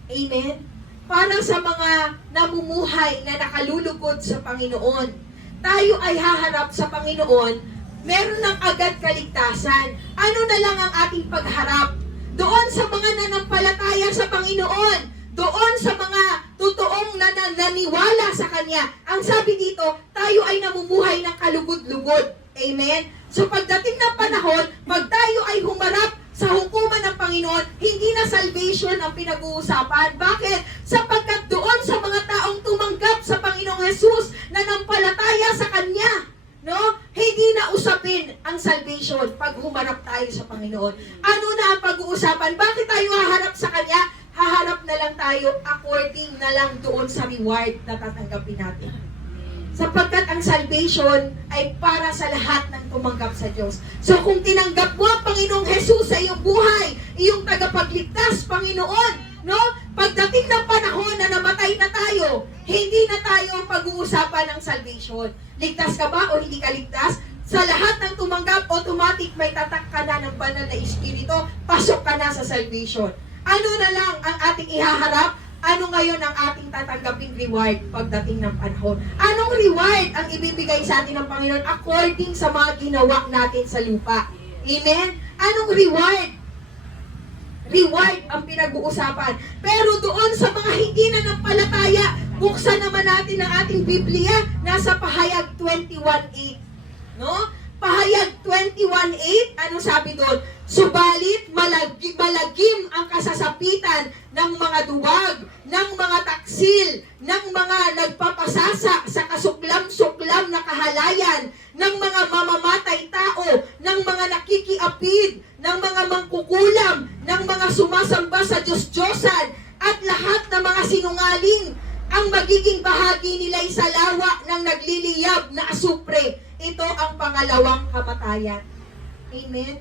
Amen? Para sa mga namumuhay na nakalulugod sa Panginoon, tayo ay haharap sa Panginoon, meron ng agad kaligtasan. Ano na lang ang ating pagharap? Doon sa mga nanampalataya sa Panginoon, doon sa mga totoong naniwala sa Kanya. Ang sabi dito, tayo ay namumuhay ng kalugod-lugod. Amen? So pagdating ng panahon, pag tayo ay humarap sa hukuman ng Panginoon, hindi na salvation ang pinag-uusapan. Bakit? Sapagkat doon sa mga taong tumanggap sa Panginoong Jesus, nanampalataya sa Kanya, no? Hindi na usapin ang salvation pag humarap tayo sa Panginoon. Ano na ang pag-uusapan? Bakit tayo haharap sa Kanya? Haharap na lang tayo according na lang doon sa reward na tatanggapin natin. Sapagkat ang salvation ay para sa lahat ng tumanggap sa Diyos. So kung tinanggap mo ang Panginoong Jesus sa iyong buhay, iyong tagapagligtas, Panginoon, no? Pagdating ng panahon na namatay na tayo, hindi na tayo pag-uusapan ng salvation. Ligtas ka ba o hindi ka ligtas? Sa lahat ng tumanggap, automatic may tatak ka na ng banal na Espiritu, pasok ka na sa salvation. Ano na lang ang ating ihaharap? Ano ngayon ang ating tatanggaping reward pagdating ng panahon? Anong reward ang ibibigay sa atin ng Panginoon according sa mga ginawa natin sa lupa? Amen? Anong reward? Reward ang pinag-uusapan. Pero doon sa mga hindi na nampalataya, buksan naman natin ang ating Biblia, nasa Pahayag 21:8. No? Pahayag 21:8, ano sabi doon? Subalit malagim ang kasasapitan ng mga duwag, ng mga taksil, ng mga nagpapasasa sa kasuklam-suklam na kahalayan, ng mga mamamatay tao, ng mga nakikiapid, ng mga mangkukulam, ng mga sumasamba sa Diyos-Diyosan, at lahat ng mga sinungaling sinungaling, ang magiging bahagi nila ay sa lawa ng nagliliyab na asupre. Ito ang pangalawang kamatayan. Amen?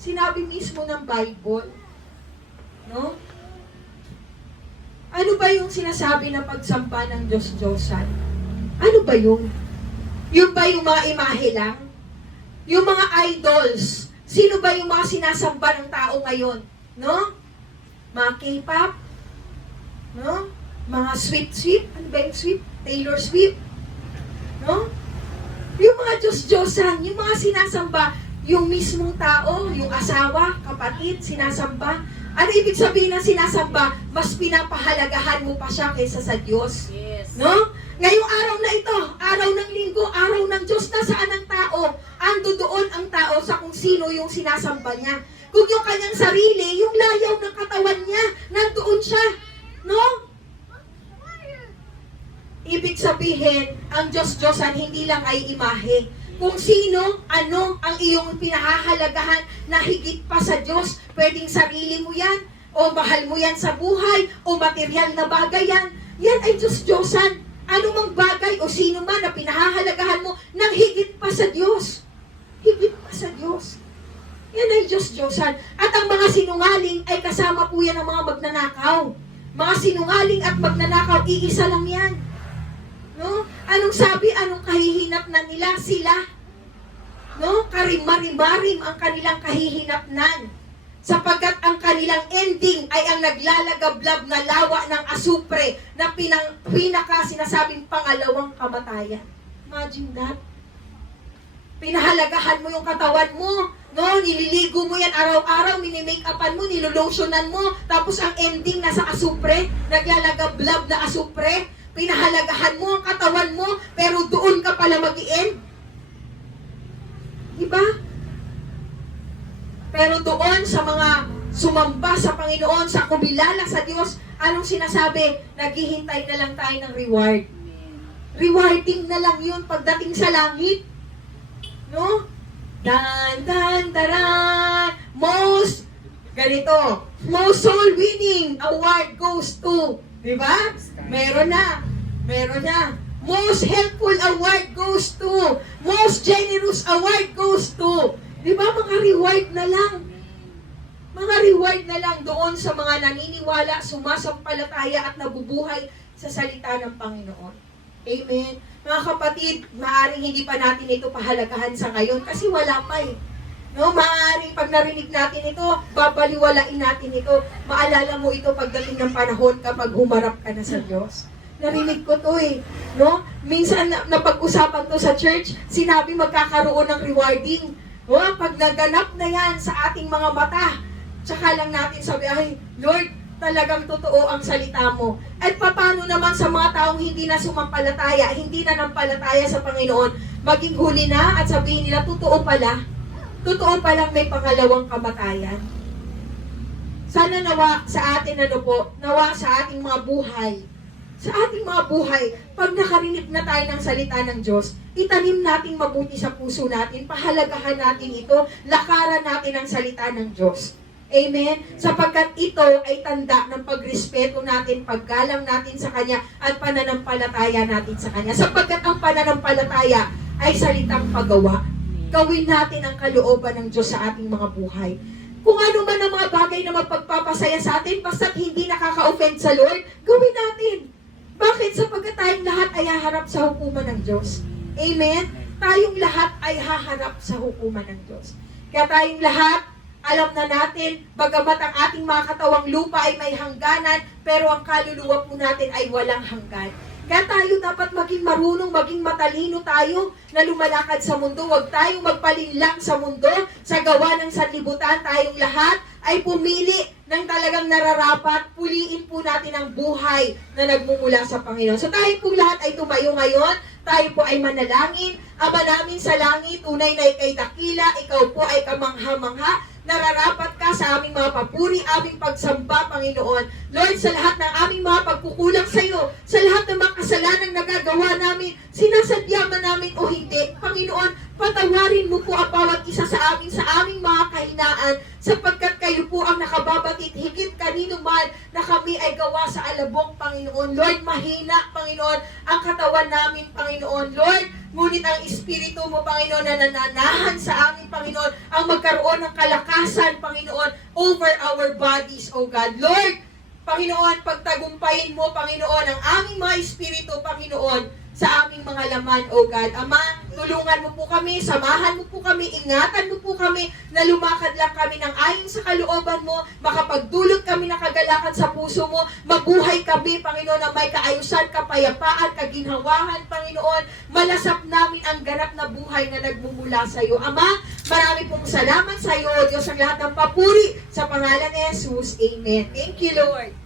Sinabi mismo ng Bible. No? Ano ba yung sinasabi na pagsamba ng Diyos-Diyosan? Ano ba yun? Yung ba yung mga imahe lang? Yung mga idols? Sino ba yung mga sinasamba ng tao ngayon? No? Mga K-pop? No? Mga sweep? Ano ba yung sweep? Taylor Swift? No? Yung mga Diyos-Diyosan, yung mga sinasamba, yung mismong tao, yung asawa, kapatid, sinasamba. Ano ibig sabihin ng sinasamba? Mas pinapahalagahan mo pa siya kaysa sa Diyos. Yes. No? Ngayong araw na ito, araw ng linggo, araw ng Diyos, nasaan ang tao? Ando doon ang tao sa kung sino yung sinasamba niya. Kung yung kanyang sarili, yung layaw ng katawan niya, nandoon siya. No? Ibig sabihin, ang Diyos-Diyosan hindi lang ay imahe. Kung sino, ano ang iyong pinahahalagahan na higit pa sa Diyos, pwedeng sarili mo yan, o mahal mo yan sa buhay, o material na bagay yan ay Diyos-Diyosan. Ano mang bagay o sino man na pinahahalagahan mo nang higit pa sa Diyos. Higit pa sa Diyos. Yan ay Diyos-Diyosan. At ang mga sinungaling ay kasama po yan ng mga magnanakaw. Mga sinungaling at magnanakaw, iisa lang yan. No? Anong sabi? Anong kahihinatnan nila? Sila. No? Karimarimarim ang kanilang kahihinatnan. Sapagkat ang kanilang ending ay ang naglalagablab na lawa ng asupre na pinaka sinasabing pangalawang kamatayan. Imagine that. Pinahalagahan mo yung katawan mo, no? Nililigo mo yan araw-araw, minimake-upan mo, nilolotionan mo, tapos ang ending nasa asupre, naglalagablab na asupre. Pinahalagahan mo ang katawan mo, pero doon ka pala mag-i-end. Diba? Pero doon sa mga sumamba sa Panginoon, sa kumilala sa Diyos, anong sinasabi? Naghihintay na lang tayo ng reward. Rewarding na lang yun pagdating sa langit. No? Dan, dan, daran. Most soul winning award goes to. Diba? Meron na. Most helpful award goes to. Most generous award goes to. Diba? Mga reward na lang. Mga reward na lang doon sa mga naniniwala, sumasampalataya at nabubuhay sa salita ng Panginoon. Amen. Mga kapatid, maaaring hindi pa natin ito pahalagahan sa ngayon kasi wala pa eh. No, maaaring pag narinig natin ito, babaliwalain natin ito. Maalala mo ito pagdating ng panahon kapag humarap ka na sa Diyos. Narinig ko to eh. No? Minsan napag-usapan to sa church, sinabi magkakaroon ng rewarding. No? Pag naganap na yan sa ating mga mata, tsaka lang natin sabi, ay, Lord, talagang totoo ang salita mo. At paano naman sa mga taong hindi na sumampalataya, hindi na nampalataya sa Panginoon, maging huli na at sabihin nila, totoo palang may pangalawang kamatayan. Sana nawa sa atin nawa sa ating mga buhay, pag nakarinig na tayo ng salita ng Diyos, itanim natin mabuti sa puso natin, pahalagahan natin ito, lakaran natin ang salita ng Diyos. Amen? Sapagkat ito ay tanda ng pagrespeto natin, paggalang natin sa Kanya, at pananampalataya natin sa Kanya. Sapagkat ang pananampalataya ay salitang paggawa. Gawin natin ang kalooban ng Diyos sa ating mga buhay. Kung ano man ang mga bagay na magpagpapasaya sa atin, basta't hindi nakaka-offend sa Lord, gawin natin. Bakit? Sapagkat tayong lahat ay haharap sa hukuman ng Diyos. Amen? Tayong lahat ay haharap sa hukuman ng Diyos. Kaya tayong lahat, alam na natin, bagamat ang ating mga katawang lupa ay may hangganan, pero ang kaluluwa po natin ay walang hanggan. Kaya tayo dapat maging marunong, maging matalino tayo na lumalakad sa mundo. Huwag tayong magpalinlang sa mundo. Sa gawa ng sanlibutan, tayong lahat ay pumili ng talagang nararapat. Puliin po natin ang buhay na nagmumula sa Panginoon. So tayo po lahat ay tumayo ngayon. Tayo po ay manalangin. Ama namin sa langit, tunay na ikay dakila. Ikaw po ay kamangha-mangha. Nararapat ka sa aming mga papuri, aming pagsamba, Panginoon. Lord, sa lahat ng aming mga pagkukulang sa iyo, sa lahat ng mga kasalanang nagagawa namin, sinasadya man namin o hindi, Panginoon, patawarin mo po ang bawat isa sa aming mga kahinaan, sapagkat kayo po ang nakababatid higit kanino man na na kami ay gawa sa alabok, Panginoon. Lord, mahina, Panginoon, ang katawan namin, Panginoon. Lord, ngunit ang Espiritu mo, Panginoon, na nananahan sa amin, Panginoon, ang magkaroon ng kalakasan, Panginoon, over our bodies, O God. Lord, Panginoon, pagtagumpayin mo, Panginoon, ang aming mga Espiritu, Panginoon, sa aming mga laman, O God. Ama, tulungan mo po kami, samahan mo po kami, ingatan mo po kami, na lumakad lang kami ng ayon sa kalooban mo, makapagdulot kami ng kagalakan sa puso mo, mabuhay kami, Panginoon, na may kaayusan, kapayapaan, kaginhawahan, Panginoon, malasap namin ang ganap na buhay na nagmumula sa iyo. Ama, marami pong salamat sa iyo, Diyos, ang lahat ng papuri, sa pangalan ni Jesus. Amen. Thank you, Lord.